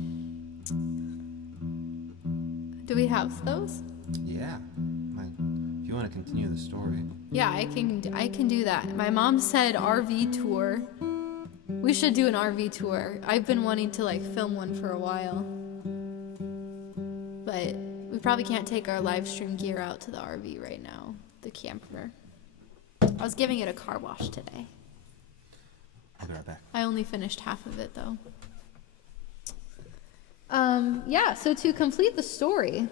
Do we have those? Yeah. If you want to continue the story. Yeah, I can do that. My mom said RV tour. We should do an RV tour. I've been wanting to like film one for a while. But we probably can't take our live stream gear out to the RV right now. The camper. I was giving it a car wash today. I'll be right back. I only finished half of it though. Yeah, so to complete the story.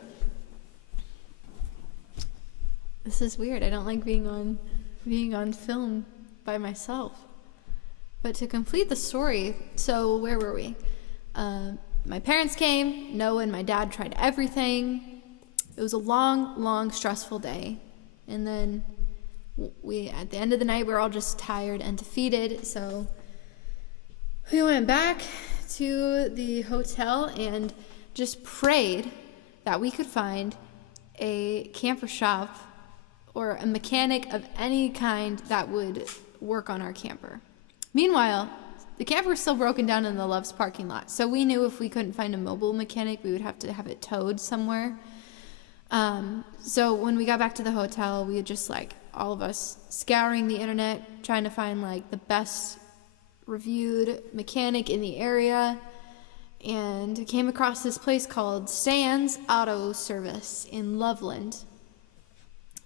This is weird. I don't like being on film by myself. But to complete the story, so where were we? My parents came. Noah and my dad tried everything. It was a long, long, stressful day. And then at the end of the night, we were all just tired and defeated. So we went back to the hotel and just prayed that we could find a camper shop or a mechanic of any kind that would work on our camper. Meanwhile, the camper was still broken down in the Love's parking lot. So we knew if we couldn't find a mobile mechanic, we would have to have it towed somewhere. So when we got back to the hotel, we had just like all of us scouring the internet, trying to find like the best reviewed mechanic in the area, and came across this place called Stan's Auto Service in Loveland.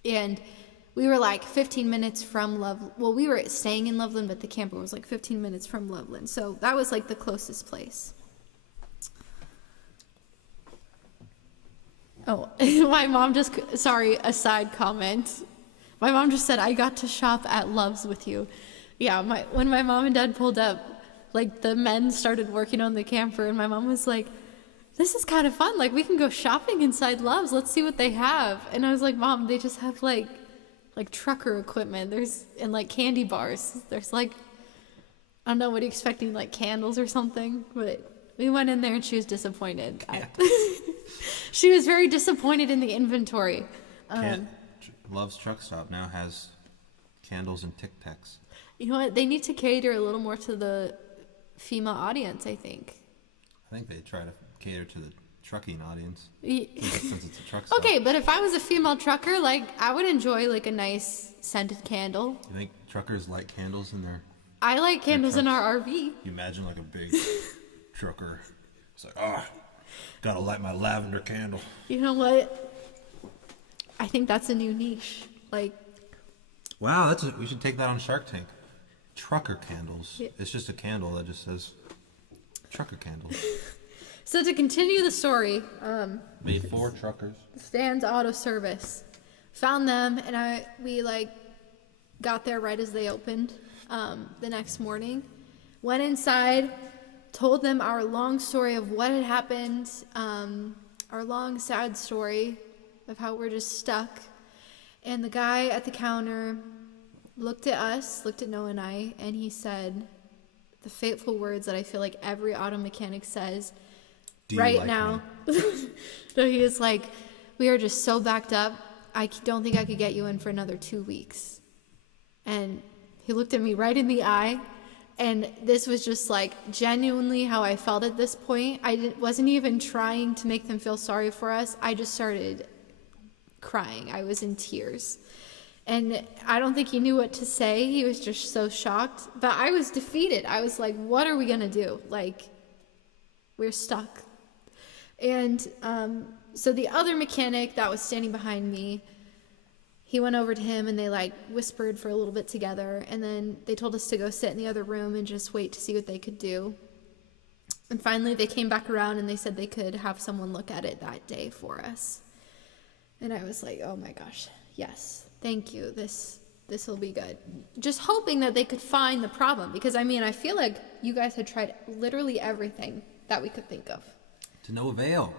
And we were like 15 minutes from we were staying in Loveland, but the camper was like 15 minutes from Loveland. So that was like the closest place. Oh, my mom a side comment. My mom just said, I got to shop at Love's with you. Yeah, when my mom and dad pulled up, like the men started working on the camper, and my mom was like, this is kind of fun. Like, we can go shopping inside Love's. Let's see what they have. And I was like, Mom, they just have like trucker equipment. And like candy bars. There's like, I don't know, what are you expecting, like candles or something? But we went in there and she was disappointed. Yeah. She was very disappointed in the inventory. Love's Truck Stop now has candles and Tic Tacs. You know what? They need to cater a little more to the female audience, I think. I think they try to cater to the trucking audience. Since it's a truck stop. Okay, but if I was a female trucker, like, I would enjoy like a nice scented candle. You think truckers light candles in their... I like candles in our RV. You imagine like a big trucker. It's like, gotta light my lavender candle. You know what? I think that's a new niche. Like, wow, we should take that on Shark Tank. Trucker candles. Yeah. It's just a candle that just says trucker candles. So to continue the story, made for truckers. Stan's Auto Service. Found them, and we like got there right as they opened the next morning. Went inside, told them our long story of what had happened, our long sad story of how we're just stuck. And the guy at the counter looked at us, looked at Noah and I, and he said the fateful words that I feel like every auto mechanic says right now. So he was like, we are just so backed up, I don't think I could get you in for another 2 weeks. And he looked at me right in the eye, and this was just like genuinely how I felt at this point. I wasn't even trying to make them feel sorry for us. I just started crying. I was in tears. And I don't think he knew what to say. He was just so shocked. But I was defeated. I was like, what are we going to do? Like, we're stuck. And so the other mechanic that was standing behind me, he went over to him and they like whispered for a little bit together. And then they told us to go sit in the other room and just wait to see what they could do. And finally they came back around and they said they could have someone look at it that day for us. And I was like, oh my gosh, yes, thank you. This will be good. Just hoping that they could find the problem. Because, I mean, I feel like you guys had tried literally everything that we could think of. To no avail.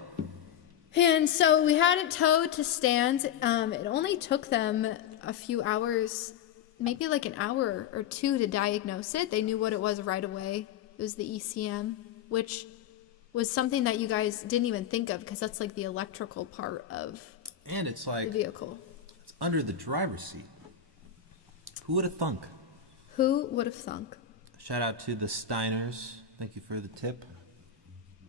And so we had it towed to Stan's. It only took them a few hours, maybe like an hour or two to diagnose it. They knew what it was right away. It was the ECM, which was something that you guys didn't even think of because that's like the electrical part of and it's like the vehicle. It's under the driver's seat. Who would have thunk? Who would have thunk? Shout out to the Steiners. Thank you for the tip.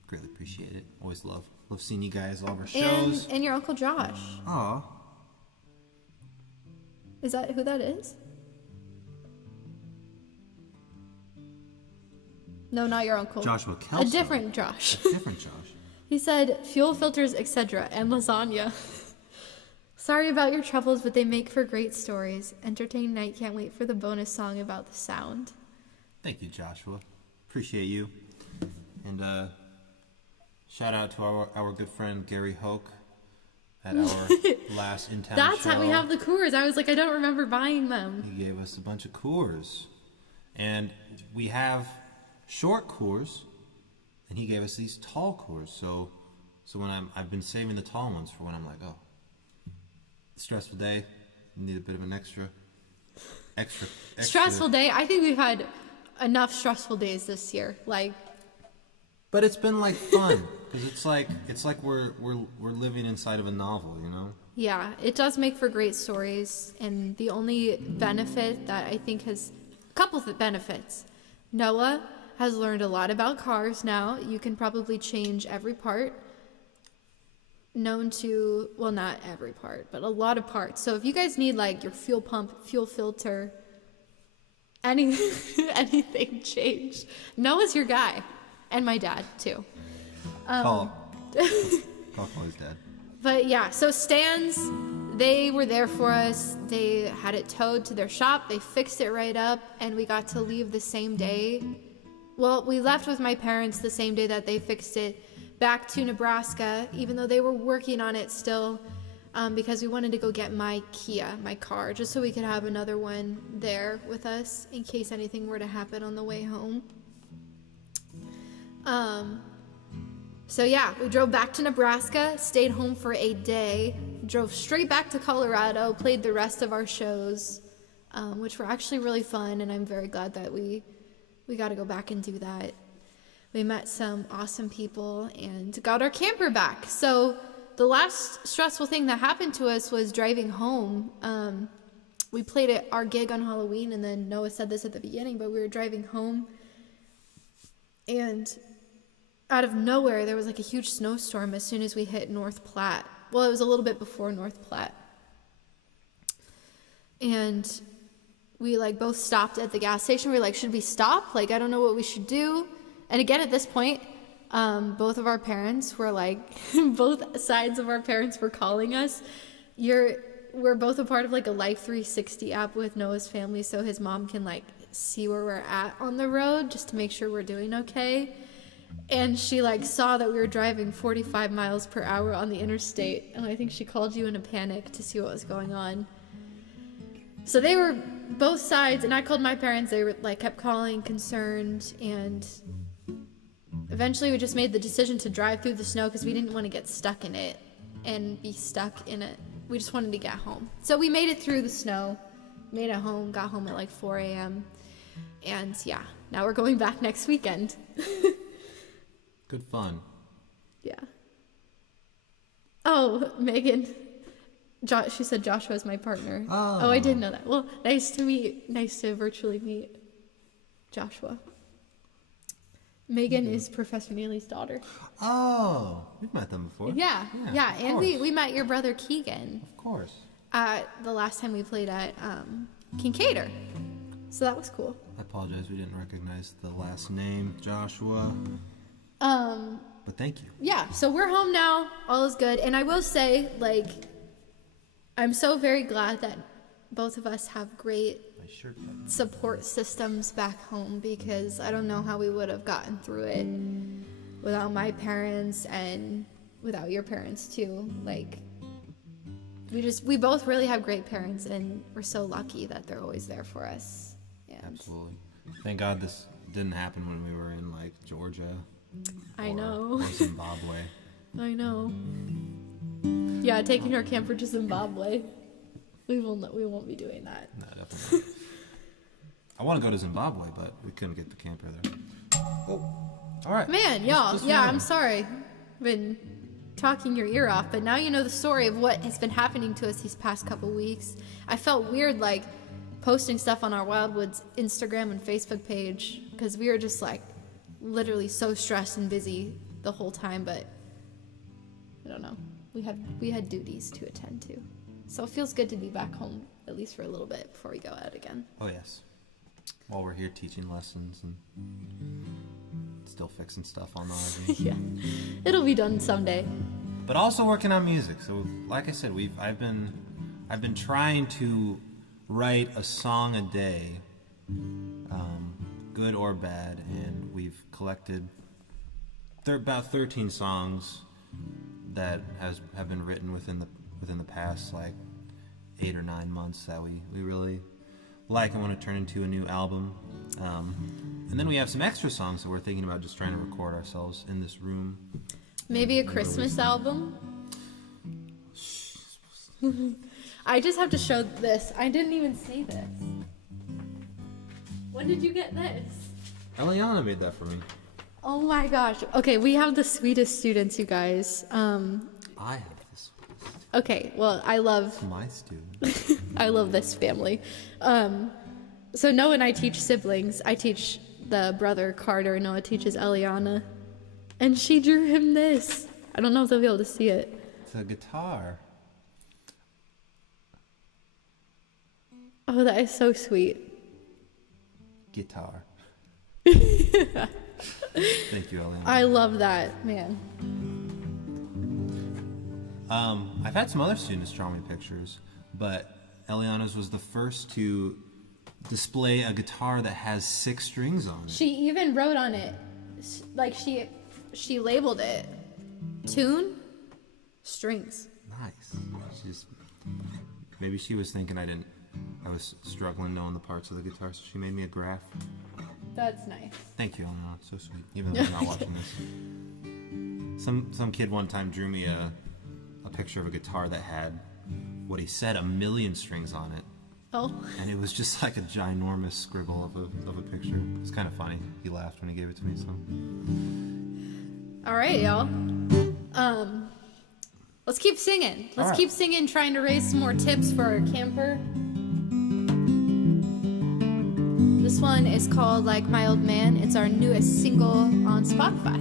Greatly appreciate it. Always love seeing you guys all of our shows. And your Uncle Josh. Aw. Is that who that is? No, not your uncle. Joshua Kelso. A different Josh. Different Josh. He said fuel filters, etc., and lasagna. Sorry about your troubles, but they make for great stories. Entertaining night. Can't wait for the bonus song about the sound. Thank you, Joshua. Appreciate you. And shout out to our good friend Gary Hoke at our last in town That's show. how we have the Coors. I was like, I don't remember buying them. He gave us a bunch of Coors. And we have short cores, and he gave us these tall cores. So when I've been saving the tall ones for when I'm like, oh, stressful day, need a bit of an extra. Stressful day. I think we've had enough stressful days this year. Like, but it's been like fun because it's like we're living inside of a novel, you know. Yeah, it does make for great stories, and the only benefit that I think has a couple of benefits. Noah has learned a lot about cars now. You can probably change every part known to, well, not every part, but a lot of parts. So if you guys need like your fuel pump, fuel filter, anything changed, Noah's your guy, and my dad too. Call his dad. But yeah, so stands, they were there for us. They had it towed to their shop. They fixed it right up, and we got to leave the same day. Well, we left with my parents the same day that they fixed it, back to Nebraska, even though they were working on it still, because we wanted to go get my Kia, my car, just so we could have another one there with us in case anything were to happen on the way home. So yeah, we drove back to Nebraska, stayed home for a day, drove straight back to Colorado, played the rest of our shows, which were actually really fun, and I'm very glad that we got to go back and do that. We met some awesome people and got our camper back. So the last stressful thing that happened to us was driving home. We played at our gig on Halloween, and then Noah said this at the beginning, but we were driving home, and out of nowhere, there was like a huge snowstorm as soon as we hit North Platte. Well, it was a little bit before North Platte. And we like both stopped at the gas station. We were like, should we stop? Like, I don't know what we should do. And again, at this point, both of our parents were like, both sides of our parents were calling us. We're both a part of like a Life 360 app with Noah's family, so his mom can like see where we're at on the road just to make sure we're doing okay. And she like saw that we were driving 45 miles per hour on the interstate, and I think she called you in a panic to see what was going on. So they were both sides, and I called my parents. They were like kept calling, concerned, and eventually we just made the decision to drive through the snow because we didn't want to get stuck in it and be stuck in it. We just wanted to get home. So we made it through the snow, made it home, got home at like 4 a.m. And yeah, now we're going back next weekend. Good fun. Yeah. Oh, Megan. She said Joshua's my partner. Oh, I didn't know that. Well, nice to virtually meet Joshua. Megan is Professor Neely's daughter. Oh, we've met them before. Yeah. And we met your brother Keegan. Of course. The last time we played at Kincaider. So that was cool. I apologize, we didn't recognize the last name, Joshua. But thank you. Yeah, so we're home now. All is good. And I will say, like, I'm so very glad that both of us have great support systems back home, because I don't know how we would have gotten through it without my parents and without your parents too. Like, we both really have great parents, and we're so lucky that they're always there for us. And absolutely. Thank God this didn't happen when we were in like Georgia. I know. Or Zimbabwe. I know. Yeah, taking our camper to Zimbabwe. We won't be doing that. No, definitely. I want to go to Zimbabwe, but we couldn't get the camper there. Oh, all right. Man, y'all. Yeah, I'm sorry. Been talking your ear off, but now you know the story of what has been happening to us these past couple weeks. I felt weird, like, posting stuff on our Wildwoods Instagram and Facebook page, because we were just, like, literally so stressed and busy the whole time, but I don't know. We had duties to attend to. So it feels good to be back home, at least for a little bit, before we go out again. Oh, yes. While we're here teaching lessons and still fixing stuff on the RV. Yeah. It'll be done someday. But also working on music. So, like I said, I've been trying to write a song a day, good or bad, and we've collected about 13 songs that have been written within the past like 8 or 9 months that we really like and want to turn into a new album. And then we have some extra songs that we're thinking about just trying to record ourselves in this room. Maybe a Christmas album? I just have to show this. I didn't even see this. When did you get this? Eliana made that for me. Oh my gosh. Okay, we have the sweetest students, you guys. I have this list. Okay, well, I love My student. I love this family. So Noah and I teach siblings. I teach the brother Carter. Noah teaches Eliana. And she drew him this. I don't know if they'll be able to see it. It's a guitar. Oh, that is so sweet. Guitar. Thank you, Eliana. I love that, man. I've had some other students draw me pictures, but Eliana's was the first to display a guitar that has 6 strings on it. She even wrote on it, like she labeled it, tune, strings. Nice. Maybe she was thinking I was struggling knowing the parts of the guitar, so she made me a graph. That's nice. Thank you, Eliana. So sweet. Even though I'm not watching this. Some kid one time drew me a picture of a guitar that had what he said 1,000,000 strings on it. Oh. And it was just like a ginormous scribble of a picture. It's kind of funny. He laughed when he gave it to me, so. All right, y'all. Let's keep singing. Let's keep singing, trying to raise some more tips for our camper. This one is called Like My Old Man. It's our newest single on Spotify.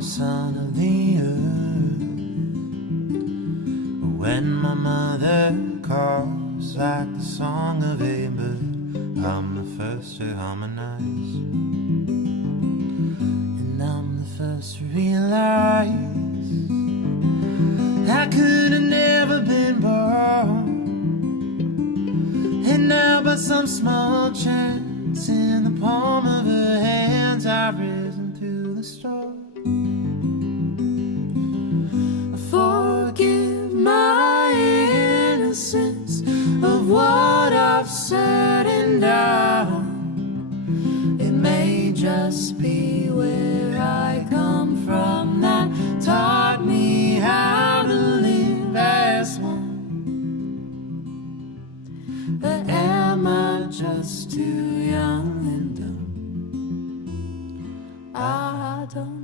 Son of the earth. When my mother calls like the song of a bird, I'm the first to harmonize, and I'm the first to realize I could have never been born, and now by some small chance in the palm of her hands I've risen to the stars. Forgive my innocence of what I've said and done. It may just be where I come from that taught me how to live as one. But am I just too young and dumb? I don't know.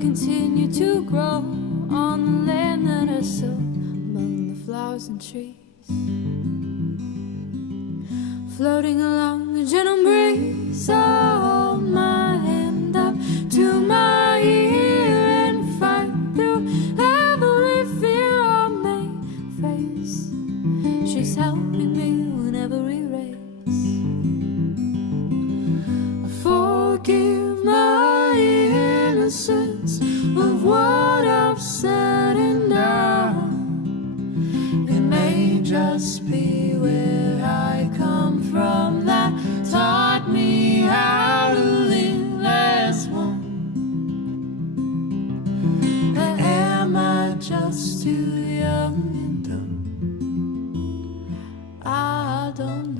Continue to grow on the land that I sow among the flowers and trees, floating along the gentle breeze. I hold my hand up to my ear and fight through every fear I may face. She's helping me whenever we race. I forgive my innocence of what I've said and done. It may just be where I come from that taught me how to live as one. But am I just too young and dumb? I don't know.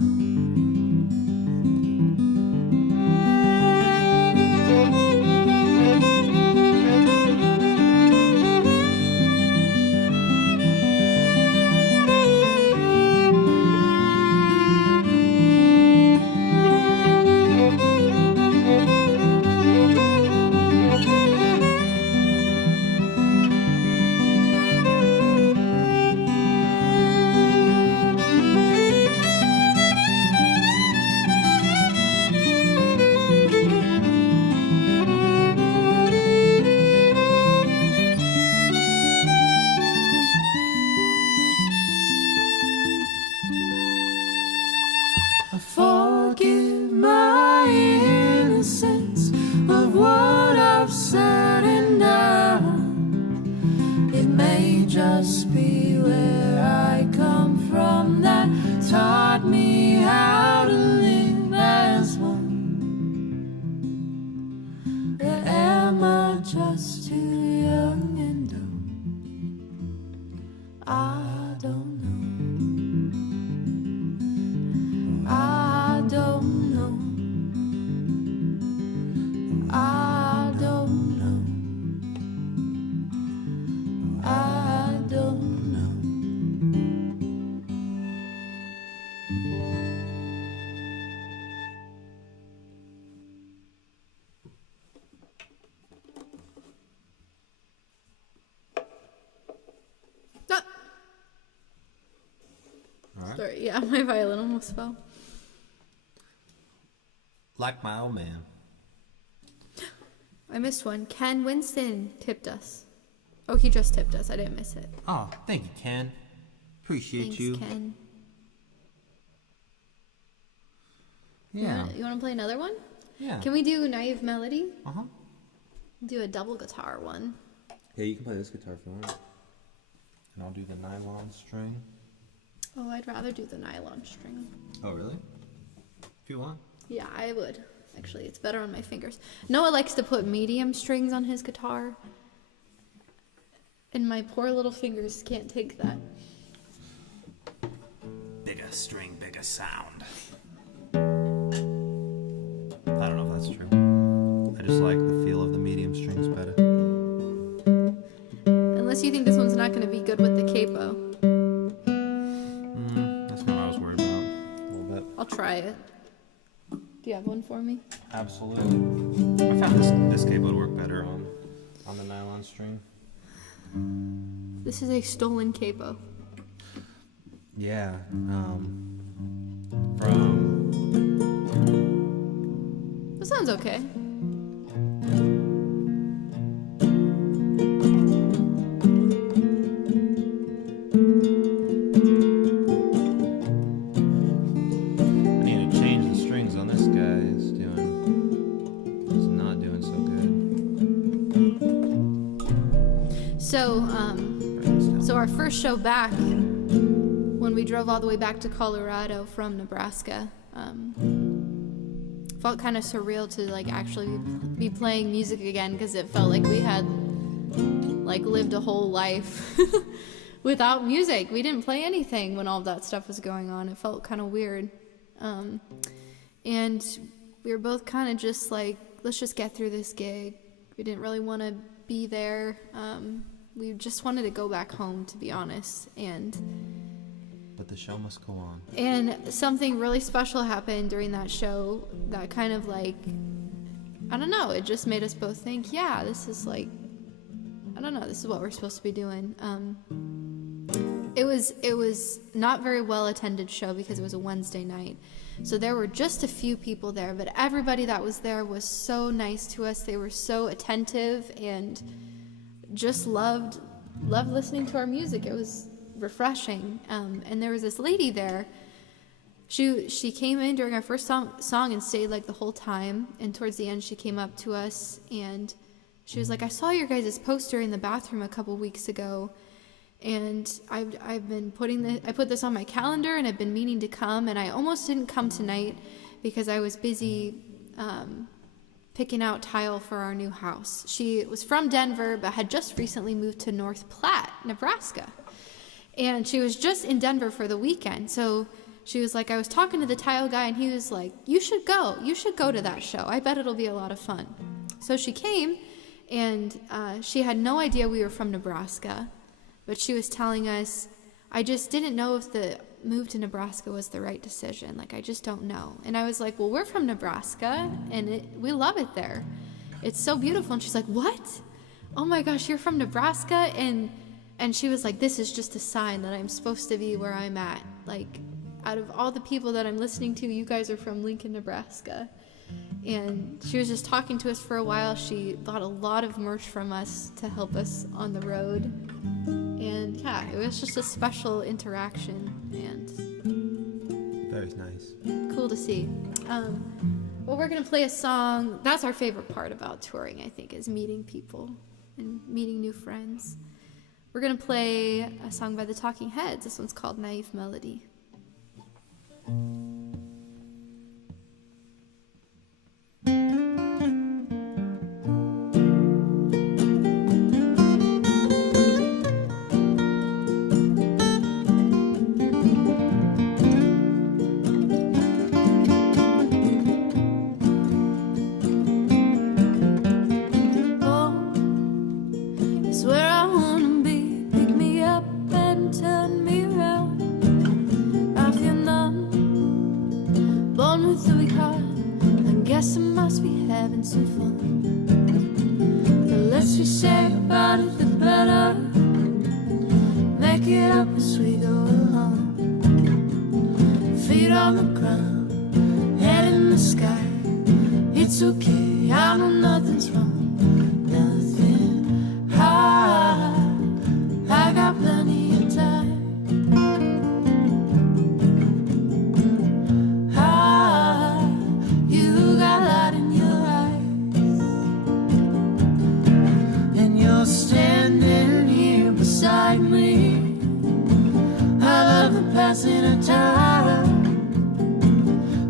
taught me how to live as one. Or am I just too young and dumb? I don't know. I don't know. I don't know. I don't know. Ah! All right. Sorry, yeah, my violin almost fell. Like my old man. I missed one. Ken Winston tipped us. Oh, he just tipped us. I didn't miss it. Oh, thank you, Ken. Appreciate Thanks, you. Ken. Yeah. You want to play another one? Yeah. Can we do Naive Melody? Uh-huh. Do a double guitar one. Yeah, you can play this guitar if you want. And I'll do the nylon string. Oh, I'd rather do the nylon string. Oh, really? If you want. Yeah, I would. Actually, it's better on my fingers. Noah likes to put medium strings on his guitar. And my poor little fingers can't take that. Bigger string, bigger sound. I don't know if that's true. I just like the feel of the medium strings better. Unless you think this one's not going to be good with the capo. That's not what I was worried about. A little bit. I'll try it. Do you have one for me? Absolutely. I found this capo would work better on the nylon string. This is a stolen capo. Yeah. That sounds okay. I need to change the strings on this guy. He's not doing so good. So our first show back, when we drove all the way back to Colorado from Nebraska, felt kind of surreal to like actually be playing music again, because it felt like we had like lived a whole life without music. We didn't play anything when all of that stuff was going on. It felt kind of weird. And we were both kind of just like, let's just get through this gig. We didn't really want to be there. We just wanted to go back home, to be honest. But the show must go on. And something really special happened during that show that kind of like, I don't know, it just made us both think, yeah, this is like, I don't know, this is what we're supposed to be doing. It was not very well attended show because it was a Wednesday night. So there were just a few people there, but everybody that was there was so nice to us. They were so attentive and just loved listening to our music. It was refreshing. And there was this lady there. She came in during our first song and stayed like the whole time. And towards the end, she came up to us and she was like, I saw your guys' poster in the bathroom a couple weeks ago. And I've been I put this on my calendar and I've been meaning to come, and I almost didn't come tonight because I was busy picking out tile for our new house. She was from Denver but had just recently moved to North Platte, Nebraska. And she was just in Denver for the weekend. So she was like, I was talking to the tile guy and he was like, you should go to that show. I bet it'll be a lot of fun. So she came, and she had no idea we were from Nebraska. But she was telling us, I just didn't know if the move to Nebraska was the right decision. Like, I just don't know. And I was like, well, we're from Nebraska, and we love it there. It's so beautiful. And she's like, what? Oh my gosh, you're from Nebraska? And she was like, this is just a sign that I'm supposed to be where I'm at. Like, out of all the people that I'm listening to, you guys are from Lincoln, Nebraska. And she was just talking to us for a while. She bought a lot of merch from us to help us on the road. And yeah, it was just a special interaction and Very nice. cool to see. Well, we're going to play a song. That's our favorite part about touring, I think, is meeting people and meeting new friends. We're going to play a song by the Talking Heads. This one's called Naive Melody. moment that we caught, I guess I must be having some fun. The less we say about it, the better. Make it up as we go along. Feet on the ground, head in the sky. It's okay, I know nothing's wrong. Nothing. I got plenty of time. You got light in your eyes, and you're standing here beside me. I love the passing of time,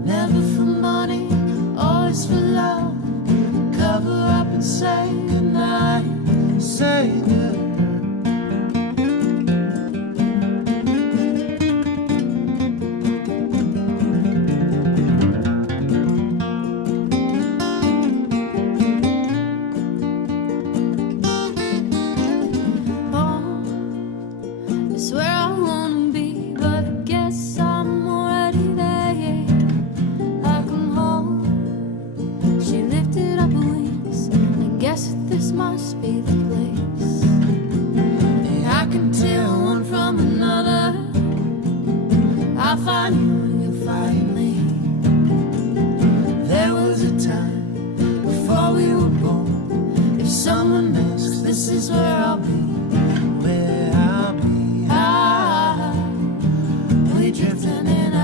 never for money, always for love. Cover up and say goodnight, say goodnight. It's where I wanna be, but I guess I'm already there. I come home, she lifted up her wings. I guess that this must be the place. I can tell one from another. I'll find you and you'll find me. There was a time before we were born. If someone asks, this is where I'll be. Where I'll be. We drifting in and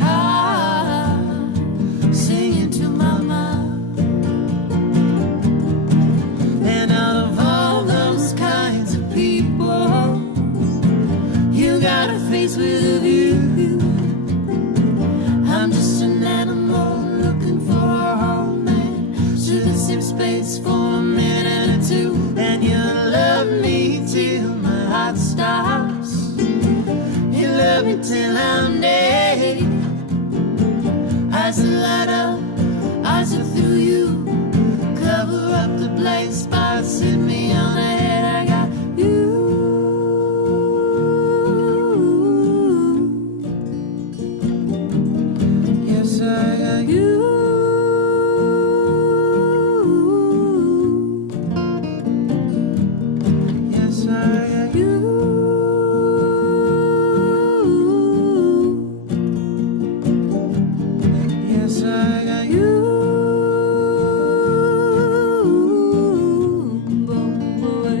out, singing to my mind. And out of all those kinds of people, you got a face with a view. I'm just an animal looking for a home, man. Should have some space for a minute or two. And you love me till my heart stops. You love me till I'm dead. Eyes that light up, eyes that through you. Cover up the blank spots, hit me on the head. I got you. Yes, I got you. Yes, I got you. Yes, I got you. Boy.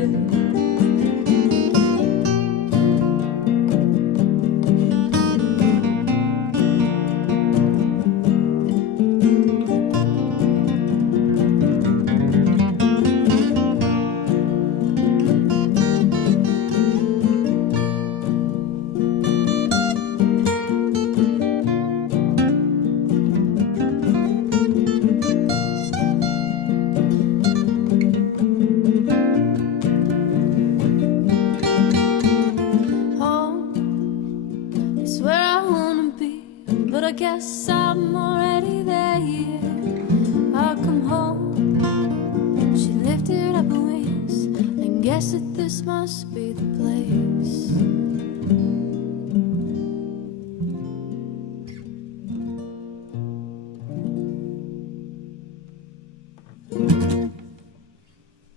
Home is where I wanna be, but I guess I'm already there. I'll come home. She lifted up her wings. I guess that this must be the place.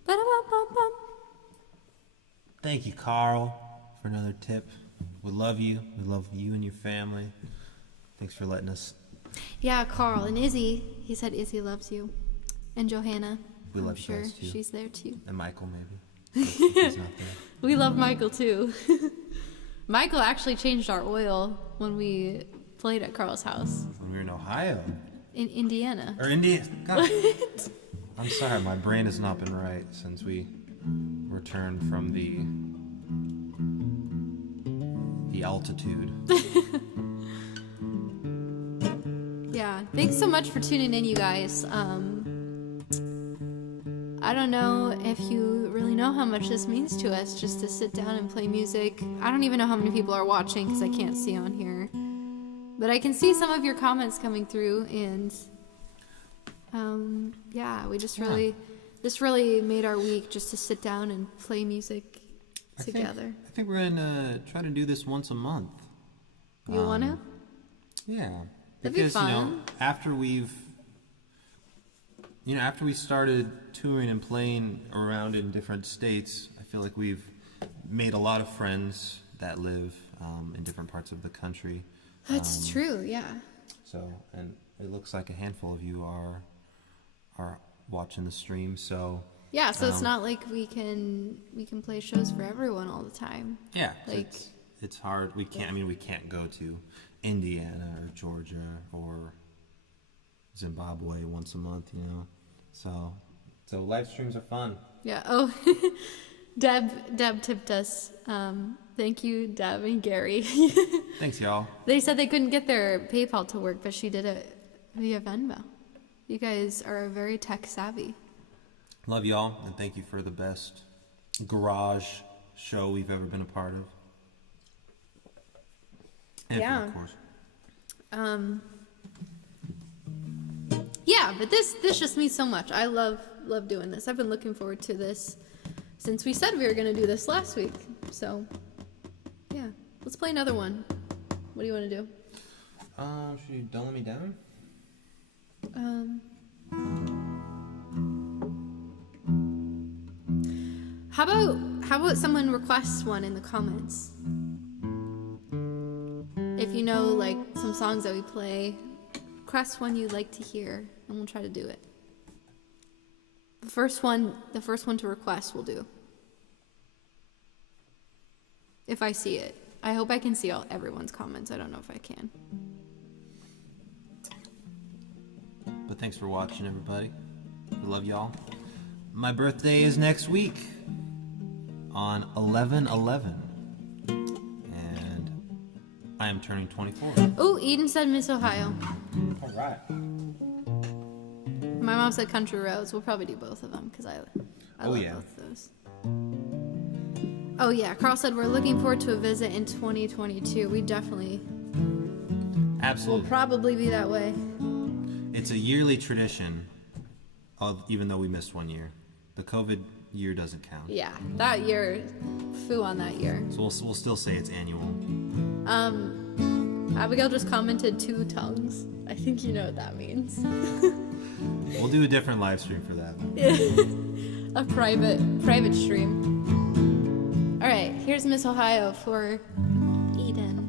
Ba-da-bum-bum-bum. Thank you, Carl, for another tip. We love you. We love you and your family. Thanks for letting us. Yeah, Carl and Izzy. He said Izzy loves you. And Johanna. We I'm love you sure guys, too. she's there too. And Michael, maybe. If he's not there. We love Michael too. Michael actually changed our oil when we played at Carl's house When we were in Ohio. in Indiana. Or India. God. I'm sorry, my brain has not been right since we returned from the altitude. Yeah, thanks so much for tuning in, you guys. I don't know if you really know how much this means to us just to sit down and play music. I don't even know how many people are watching because I can't see on here. But I can see some of your comments coming through, and yeah, we just really, this really made our week just to sit down and play music together. I think we're gonna try to do this once a month. You want to? Yeah. That'd be because, fun. after we started touring and playing around in different states, I feel like we've made a lot of friends that live in different parts of the country. That's true, yeah. So, and it looks like a handful of you are watching the stream. So Yeah, so it's not like we can play shows for everyone all the time. yeah, Like it's hard. We can't go to Indiana or Georgia or Zimbabwe once a month, So live streams are fun. yeah. Oh, Deb tipped us. Thank you, Deb and Gary. Thanks, y'all. They said they couldn't get their PayPal to work, but she did it via Venmo. You guys are very tech savvy. Love y'all, and thank you for the best garage show we've ever been a part of. And Yeah. of course. Yeah, but this just means so much. I love doing this. I've been looking forward to this since we said we were going to do this last week. So, yeah. Let's play another one. What do you want to do? Should you Don't Let Me Down? How about someone requests one in the comments? If you know like some songs that we play, request one you'd like to hear, and we'll try to do it. The first one to request will do. If I see it. I hope I can see everyone's comments. I don't know if I can. But thanks for watching, everybody. We love y'all. My birthday is next week on 11/11, and I am turning 24. Oh, Eden said Miss Ohio. All right. My mom said Country Roads. We'll probably do both of them because I Oh, love yeah. both of those. Oh yeah, Carl said we're looking forward to a visit in 2022. We definitely will Absolutely. probably be that way. It's a yearly tradition, even though we missed 1 year. The COVID year doesn't count. Yeah, that year, foo on that year. So we'll still say it's annual. Abigail just commented 2 tongues. I think you know what that means. We'll do a different live stream for that one. A private stream. All right, here's Miss Ohio for Eden.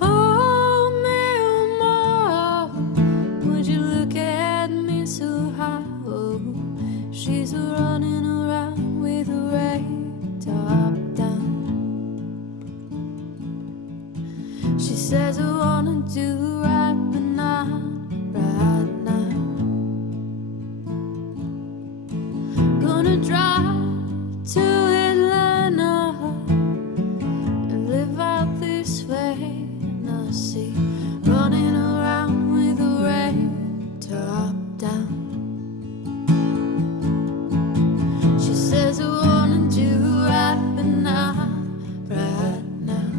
Oh, Mama, would you look at Miss Ohio? She's running around with her red top down. She says, I wanna do right, but not right now. Gonna drive to Atlanta and live out this fantasy, running around with a red top down. She says I wanna do right, but not right now.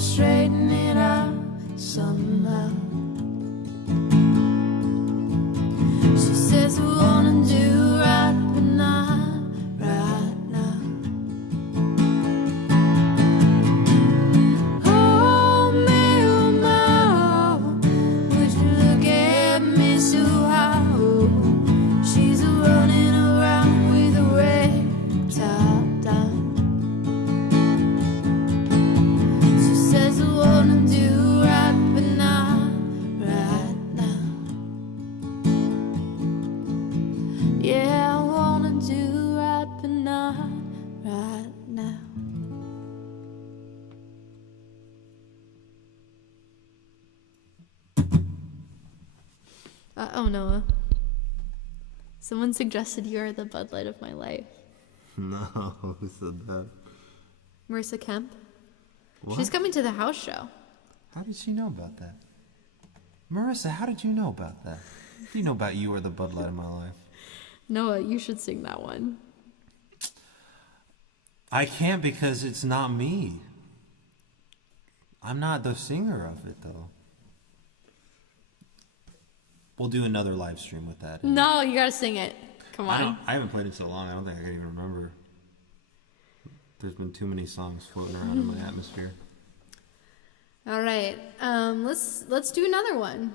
wanna straighten it out somehow. She says I wanna do right, but not right now. Oh, me, oh, my, would you look at me so how? She's running around with a red top down. She says I wanna do right, but not right now. Yeah, I wanna do right, but not right now. Oh, Noah. Someone suggested you are the Bud Light of my life. No, who said that? Marissa Kemp. What? She's coming to the house show. How did she know about that? Marissa, how did you know about that? How do you know about you are the Bud Light of my life? Noah, you should sing that one. I can't because it's not me. I'm not the singer of it, though. We'll do another live stream with that. No, you gotta sing it. Come on. I haven't played it so long, I don't think I can even remember. There's been too many songs floating around in my atmosphere. All right. Let's do another one.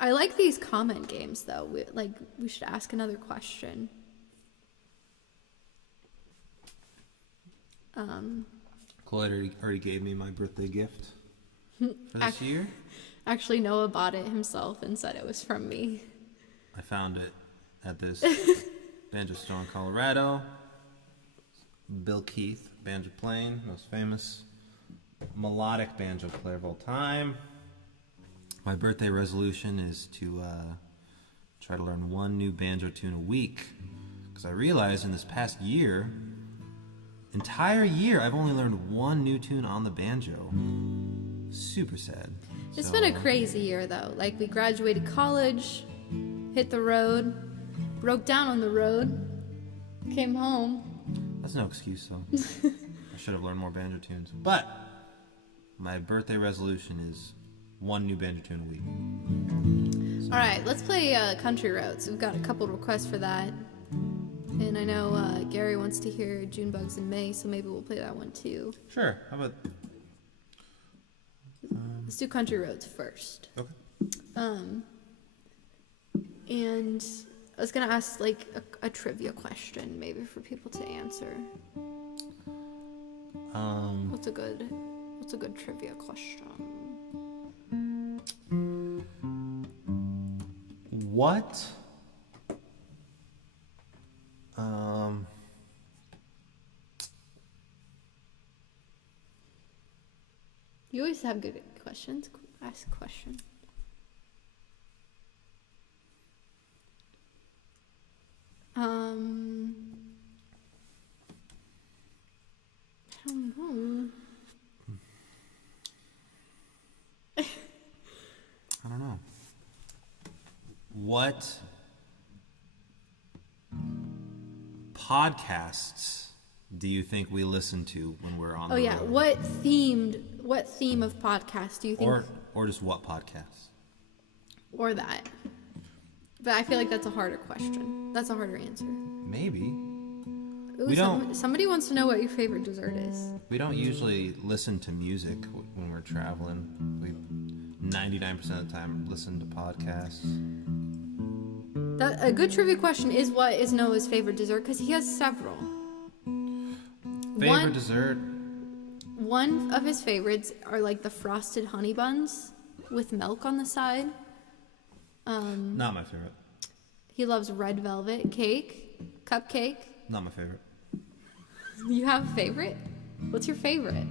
I like these comment games though. We should ask another question. Cole already gave me my birthday gift for this year. Actually, Noah bought it himself and said it was from me. I found it at this banjo store in Colorado. Bill Keith, banjo playing, most famous melodic banjo player of all time. My birthday resolution is to try to learn one new banjo tune a week. Because I realized in this past entire year, I've only learned one new tune on the banjo. Super sad. It's been a crazy year though. Like we graduated college, hit the road, broke down on the road, came home. That's no excuse though. I should have learned more banjo tunes. But my birthday resolution is one new banjo tune a week. So. All right, let's play Country Roads. We've got a couple requests for that. And I know Gary wants to hear June Bugs in May, so maybe we'll play that one too. Sure. How about... Let's do Country Roads first. Okay. And I was gonna ask like a trivia question, maybe for people to answer. What's a good trivia question? What? You always have good questions. Ask a question. I don't know. I don't know. What podcasts do you think we listen to when we're on the road? What theme of podcast do you think? Or just what podcasts? Or that. But I feel like that's a harder question. That's a harder answer. Maybe. Ooh, somebody wants to know what your favorite dessert is. We don't usually listen to music when we're traveling. We 99% of the time listen to podcasts. A good trivia question is what is Noah's favorite dessert? Because he has several. Favorite dessert? One of his favorites are like the frosted honey buns with milk on the side. Not my favorite. He loves red velvet cake, cupcake. Not my favorite. You have a favorite? What's your favorite?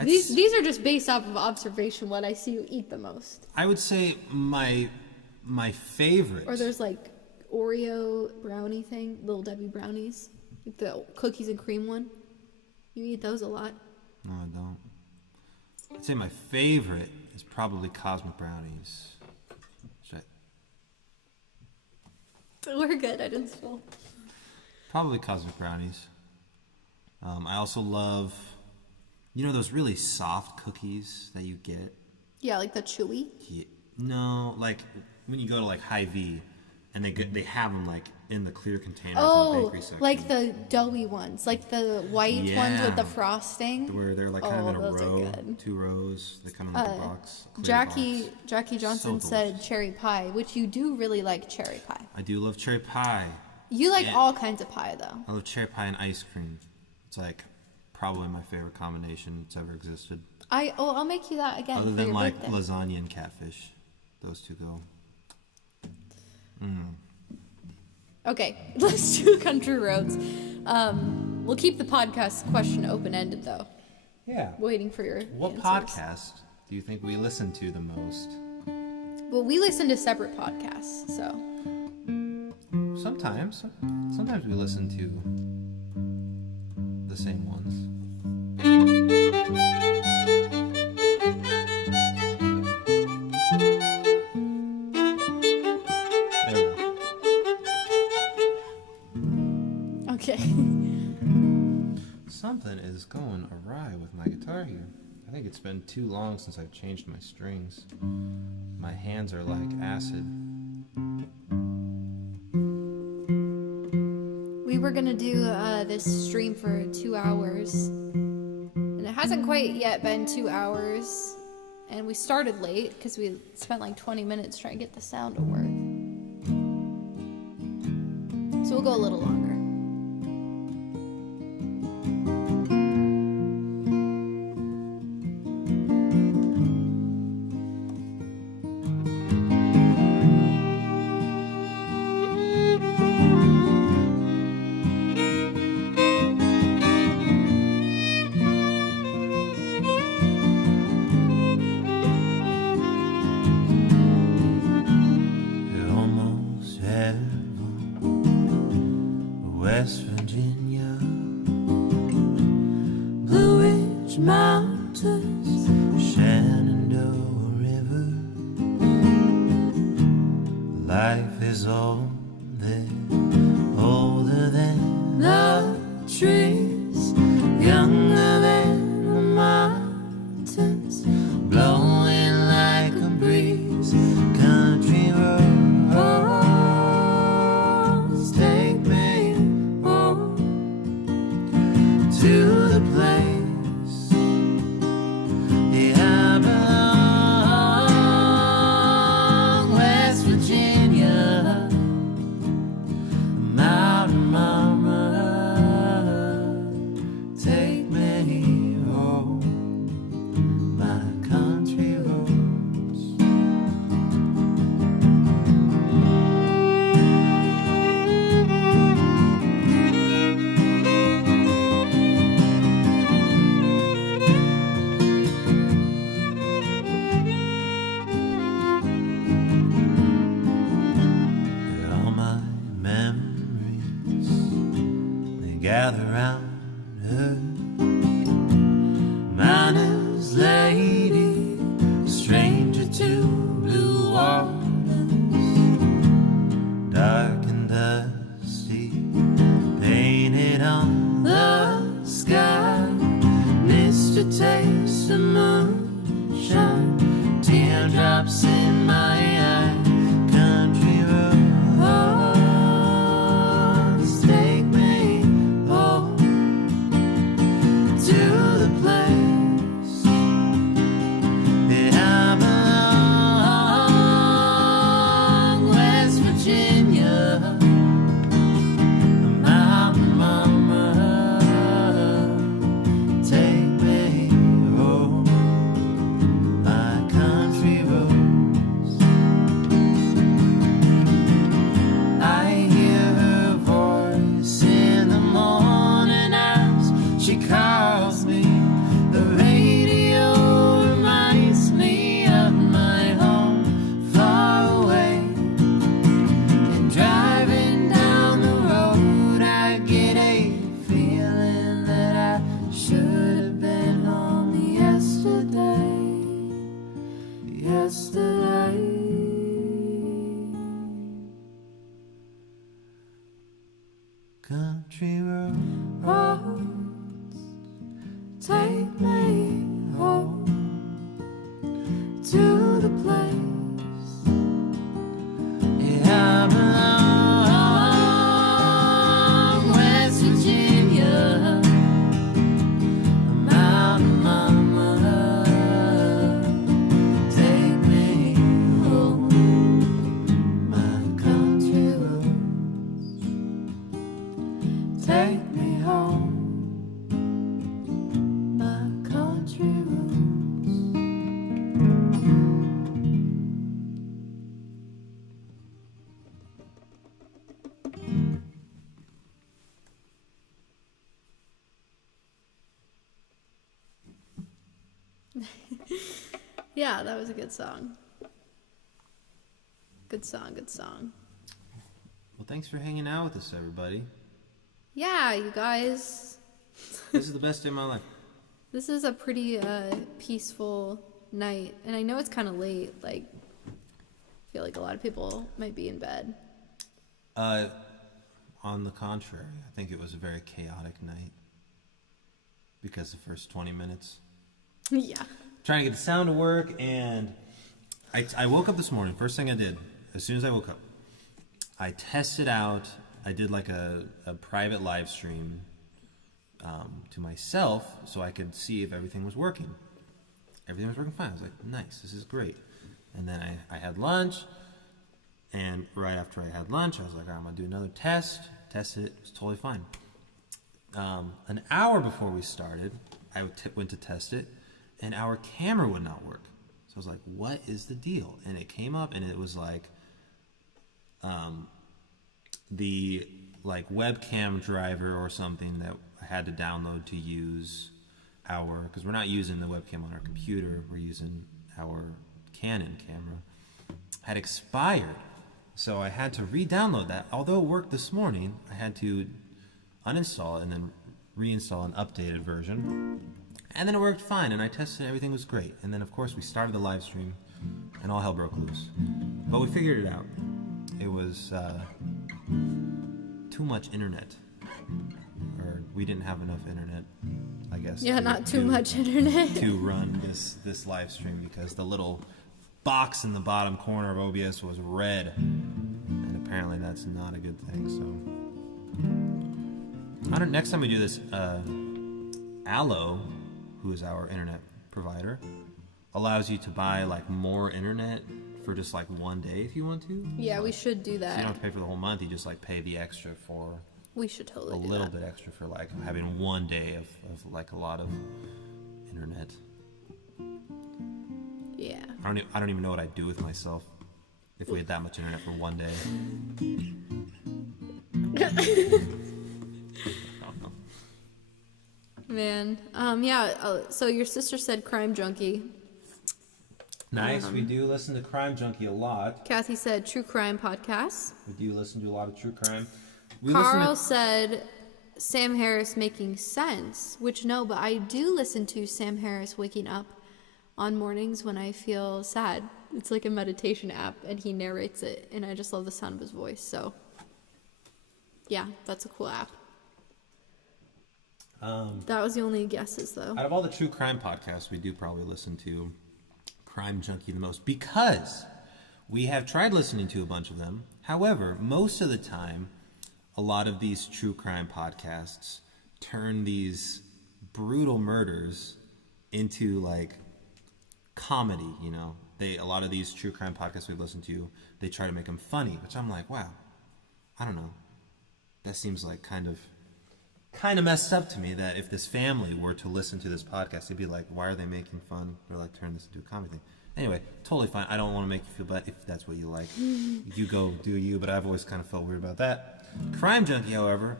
These are just based off of observation, what I see you eat the most. I would say my favorite. Or there's like Oreo brownie thing, Little Debbie brownies, like the cookies and cream one. You eat those a lot. No, I don't. I'd say my favorite is probably Cosmic Brownies. We're good. I didn't spill. Probably Cosmic Brownies. I also love You know those really soft cookies that you get? Yeah, like the chewy. Yeah, no, like when you go to like Hy-Vee, and they have them like in the clear containers in the Oh, bakery section. like the doughy ones, like the white ones with the Yeah. frosting. Where they're like kind of in a those are row, good. 2 rows. They come in like a box. Clear Jackie box. Jackie Johnson So said delicious. cherry pie, which you do really like cherry pie. I do love cherry pie. You like Yeah. all kinds of pie though. I love cherry pie and ice cream. It's like probably my favorite combination that's ever existed. I'll make you that again Other for than your like birthday. lasagna and catfish. Those two go. Okay, let's do country roads. We'll keep the podcast question open ended though. Yeah. Waiting for your What answers. podcast do you think we listen to the most? Well, we listen to separate podcasts, so Sometimes we listen to the same ones. There we go. okay. Something is going awry with my guitar here. I think it's been too long since I've changed my strings. My hands are like acid. We were gonna do this stream for 2 hours, and it hasn't quite yet been 2 hours. And we started late because we spent like 20 minutes trying to get the sound to work. So we'll go a little longer. Almost heaven, West Virginia, Blue Ridge Mountains, Shenandoah River. Life is old there, older than the trees, younger than the mountains, blowing like a breeze. country roads take me home to the place I belong, West Virginia, Mountain Mama, take me home, my country roads. All my memories, they gather round her. Miner's lady, stranger to blue waters, dark and dusty, painted on the sky. Mr. Taste the moonshine, teardrops in my eye. Country roads take me home to the place that I belong, West Virginia, Mountain Mama, take me home, my country roads. I hear her voice in the morning as she calls me. The radio reminds me of my home far away. And driving down the road, I get a feeling that I should have been home yesterday. Yesterday. Country roads take me Yeah, that was a good song. Good song, good song. Well, thanks for hanging out with us, everybody. Yeah, you guys. This is the best day of my life. This is a pretty peaceful night. And I know it's kind of late. Like, I feel like a lot of people might be in bed. On the contrary, I think it was a very chaotic night. Because the first 20 minutes. Yeah. Trying to get the sound to work, and I woke up this morning. First thing I did, as soon as I woke up, I tested out. I did like a private live stream to myself so I could see if everything was working. Everything was working fine. I was like, nice, this is great. And then I had lunch, and right after I had lunch, I was like, all right, I'm going to do another test. Tested it. It was totally fine. An hour before we started, I went to test it, and our camera would not work. So I was like, what is the deal? And it came up, and it was like the webcam driver or something that I had to download to use because we're not using the webcam on our computer, we're using our Canon camera, had expired. So I had to re-download that. Although it worked this morning, I had to uninstall it and then reinstall an updated version. And then it worked fine, and I tested it, everything was great. And then, of course, we started the live stream, and all hell broke loose. But we figured it out. It was too much internet. Or we didn't have enough internet, I guess. Yeah, not too much internet. To run this live stream, because the little box in the bottom corner of OBS was red. And apparently that's not a good thing, so... next time we do this, Allo, who is our internet provider, allows you to buy like more internet for just like one day if you want to. Yeah, we should do So you that. don't have to pay for the whole month. You just like pay the extra for We should totally a do little that. bit extra for like having one day of like a lot of internet. Yeah. I don't even know what I'd do with myself if we had that much internet for one day. Man. So your sister said Crime Junkie. Nice. We do listen to Crime Junkie a lot. Kathy said True Crime Podcasts. We do listen to a lot of true crime. Carl said Sam Harris Making Sense, which no, but I do listen to Sam Harris Waking Up on mornings when I feel sad. It's like a meditation app, and he narrates it, and I just love the sound of his voice. So, yeah, that's a cool app. That was the only guesses, though. Out of all the true crime podcasts, we do probably listen to Crime Junkie the most, because we have tried listening to a bunch of them. However, most of the time, a lot of these true crime podcasts turn these brutal murders into like comedy, you know. A lot of these true crime podcasts we've listened to, they try to make them funny, which I'm like, wow, I don't know. That seems like kind of messed up to me, that if this family were to listen to this podcast, they'd be like, why are they making fun? They're like, turn this into a comedy thing. Anyway, totally fine. I don't want to make you feel bad. If that's what you like, you go do you, but I've always kind of felt weird about that. Crime Junkie, however,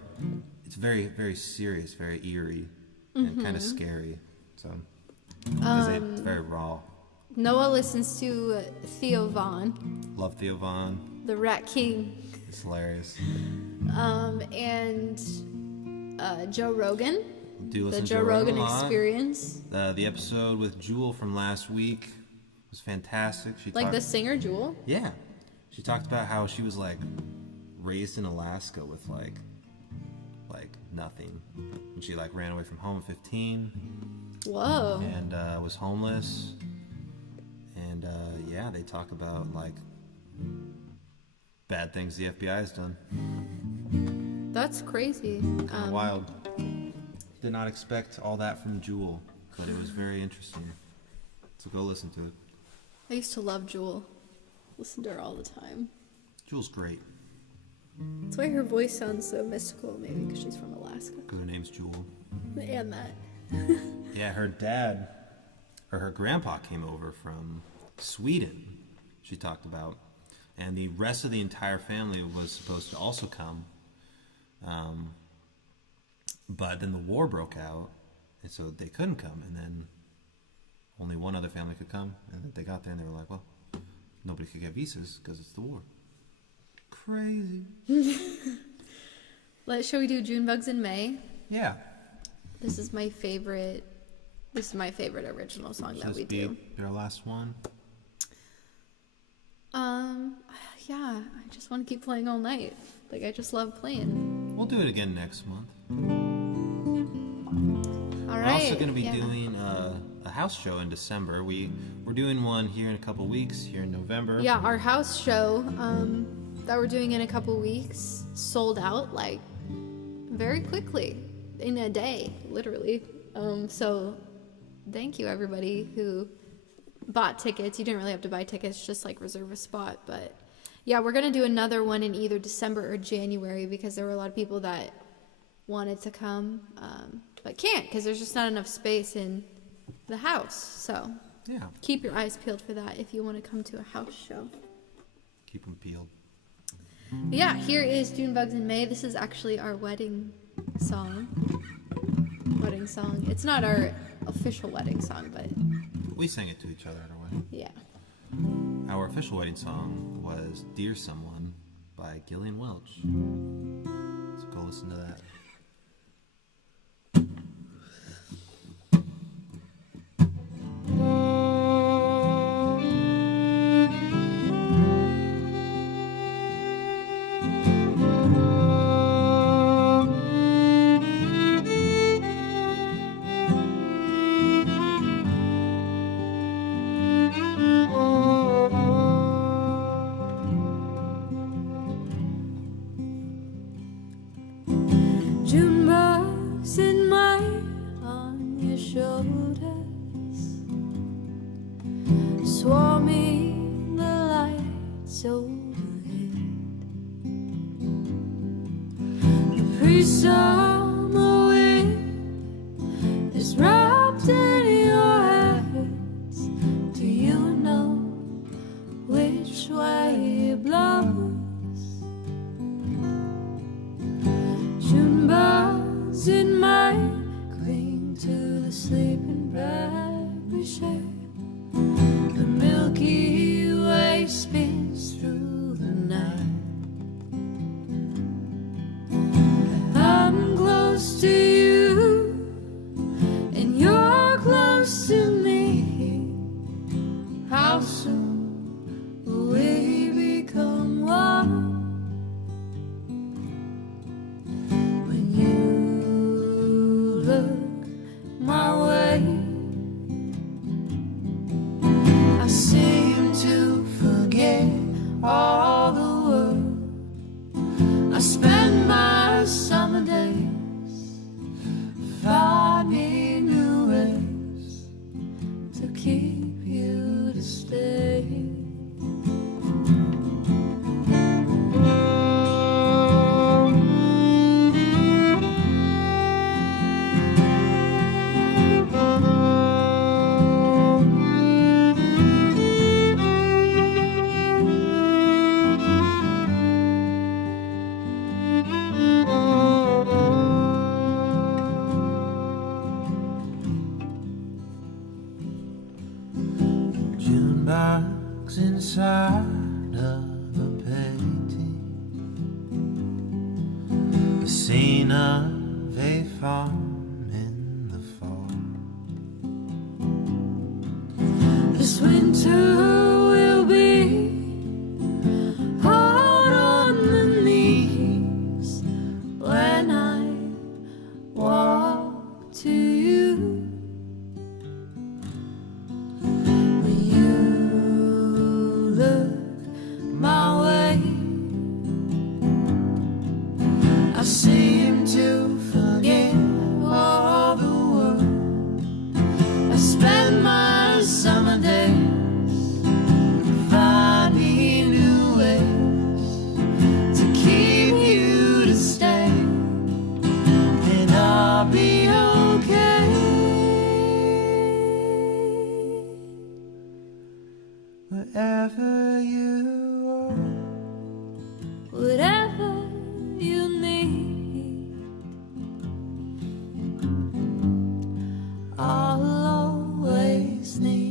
it's very, very serious, very eerie, and kind of scary. So, because it's very raw. Noah listens to Theo Vaughn, Love Theo Vaughn. the Rat King, It's hilarious. and Joe Rogan, Do the listen Joe to Rogan a lot. Experience. The episode with Jewel from last week was fantastic. She Like talked, the singer Jewel. yeah, she talked about how she was like raised in Alaska with like nothing, and she like ran away from home at 15 Whoa. and was homeless. And yeah, they talk about like bad things the FBI has done. That's crazy. Kind of wild. Did not expect all that from Jewel, but it was very interesting. So go listen to it. I used to love Jewel. Listen to her all the time. Jewel's great That's why her voice sounds so mystical, maybe because she's from Alaska. because her name's Jewel. And that. Yeah, her dad, or her grandpa came over from Sweden, she talked about. And the rest of the entire family was supposed to also come. But then the war broke out, and so they couldn't come. And then only one other family could come, and they got there and they were like, well, nobody could get visas because it's the war. Crazy. Shall we do June bugs in May? Yeah. This is my favorite. This is my favorite original song that we do. Your last one. Yeah, I just want to keep playing all night. Like, I just love playing. We'll do it again next month. All right. We're also going to be doing a house show in December. We're doing one here in a couple weeks, here in November. Yeah, our house show that we're doing in a couple weeks sold out like very quickly, in a day, literally. So thank you everybody who bought tickets. You didn't really have to buy tickets, just like reserve a spot. But yeah, we're gonna do another one in either December or January because there were a lot of people that wanted to come but can't because there's just not enough space in the house. So yeah, keep your eyes peeled for that if you want to come to a house show. Keep them peeled. Yeah, here is June Bugs in May. This is actually our wedding song. Wedding song. It's not our official wedding song, but we sang it to each other at our wedding. yeah. Our official wedding song was Dear Someone by Gillian Welch. So go listen to that. June bugs in my on your shoulders, swarming the lights overhead. The pre-summer wind is wrapped in your hands. Do you know which way it blows? June bugs in my cling to the sleeping bed we share. The Milky Way spins through the night. I'm close to you, and you're close to me. How soon will we become one? My way, I seem to forget all the world. I spend my summer days finding new ways to keep you to stay. June bugs inside of a painting, the scene of a farm in the fall. This winter will be hard on the knees when I walk to you. When you look my way, I seem to forget all the world. I spend my summer days finding new ways to keep you to stay, and I'll be okay. Wherever you are, Whatever you need, I'll always need.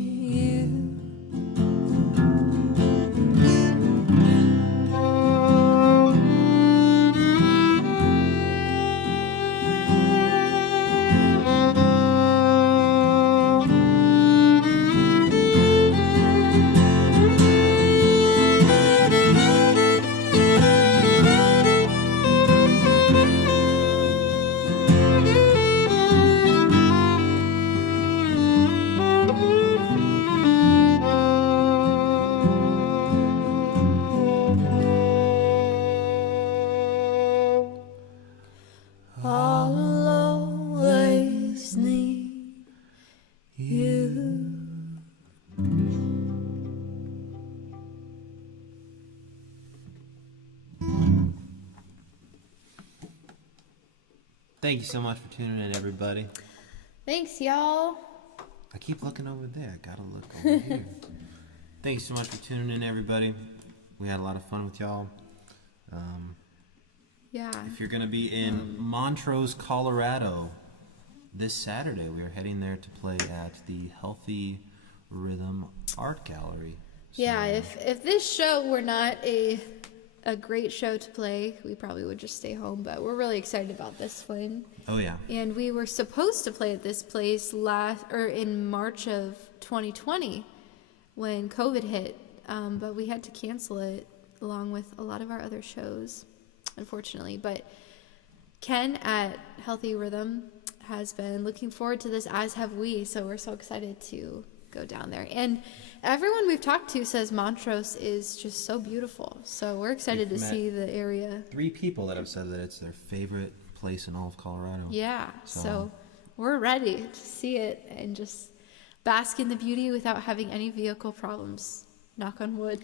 Thank you so much for tuning in, everybody. Thanks, y'all. I keep looking over there. I gotta look over here. Thank you so much for tuning in, everybody. We had a lot of fun with y'all. Yeah. If you're gonna be in Montrose, Colorado, this Saturday, we are heading there to play at the Healthy Rhythm Art Gallery. So, Yeah, if this show were not a great show to play, we probably would just stay home. But we're really excited about this one. Oh yeah. And we were supposed to play at this place in March of 2020 when COVID hit, but we had to cancel it along with a lot of our other shows, unfortunately. But Ken at Healthy Rhythm has been looking forward to this, as have we. So we're so excited to go down there. And everyone we've talked to says Montrose is just so beautiful. So we're excited to see the area. 3 people that have said that it's their favorite place in all of Colorado. Yeah. So we're ready to see it and just bask in the beauty without having any vehicle problems. Knock on wood.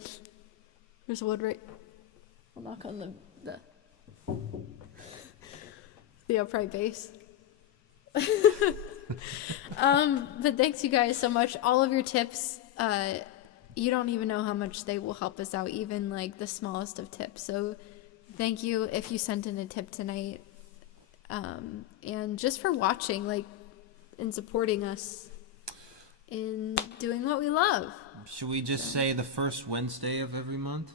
There's wood right. I'll knock on the upright base. But thanks you guys so much. All of your tips, you don't even know how much they will help us out, even like the smallest of tips. So thank you if you sent in a tip tonight. And just for watching, like, and supporting us in doing what we love. Should we just say the first Wednesday of every month?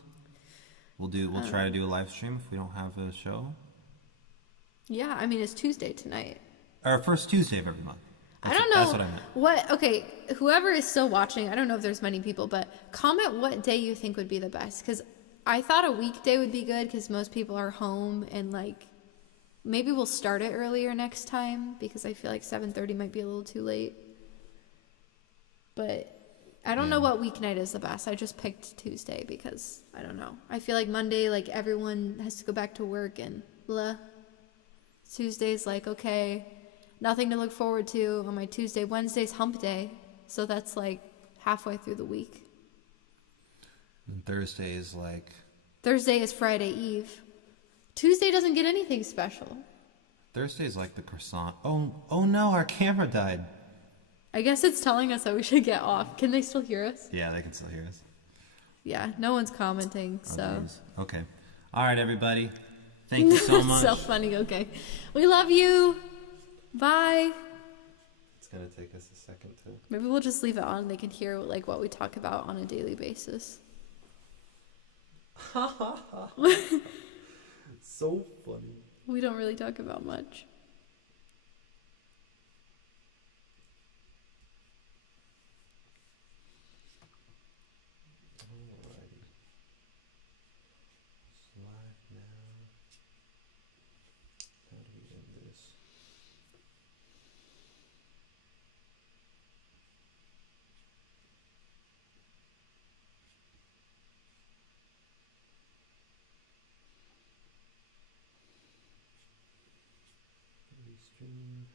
We'll try to do a live stream if we don't have a show. Yeah, I mean it's Tuesday tonight. Or first Tuesday of every month. I don't know That's what I meant. okay, whoever is still watching, I don't know if there's many people, but comment what day you think would be the best. Because I thought a weekday would be good because most people are home, and like maybe we'll start it earlier next time because I feel like 7:30 might be a little too late. But I don't know what weeknight is the best. I just picked Tuesday because I don't know. I feel like Monday, like everyone has to go back to work and blah. Tuesday's like, okay, nothing to look forward to on my Tuesday. Wednesday's hump day, so that's like halfway through the week. And Thursday is like... Thursday is Friday Eve. Tuesday doesn't get anything special. Thursday is like the croissant. Oh no, our camera died. I guess it's telling us that we should get off. Can they still hear us? Yeah, they can still hear us. Yeah, no one's commenting, so. Geez. Okay. All right, everybody. Thank you so much. So funny. Okay. We love you. Bye. It's going to take us a second to... Maybe we'll just leave it on. They can hear like what we talk about on a daily basis. So funny. We don't really talk about much. Alrighty. It's live now. How do we end this? Stream.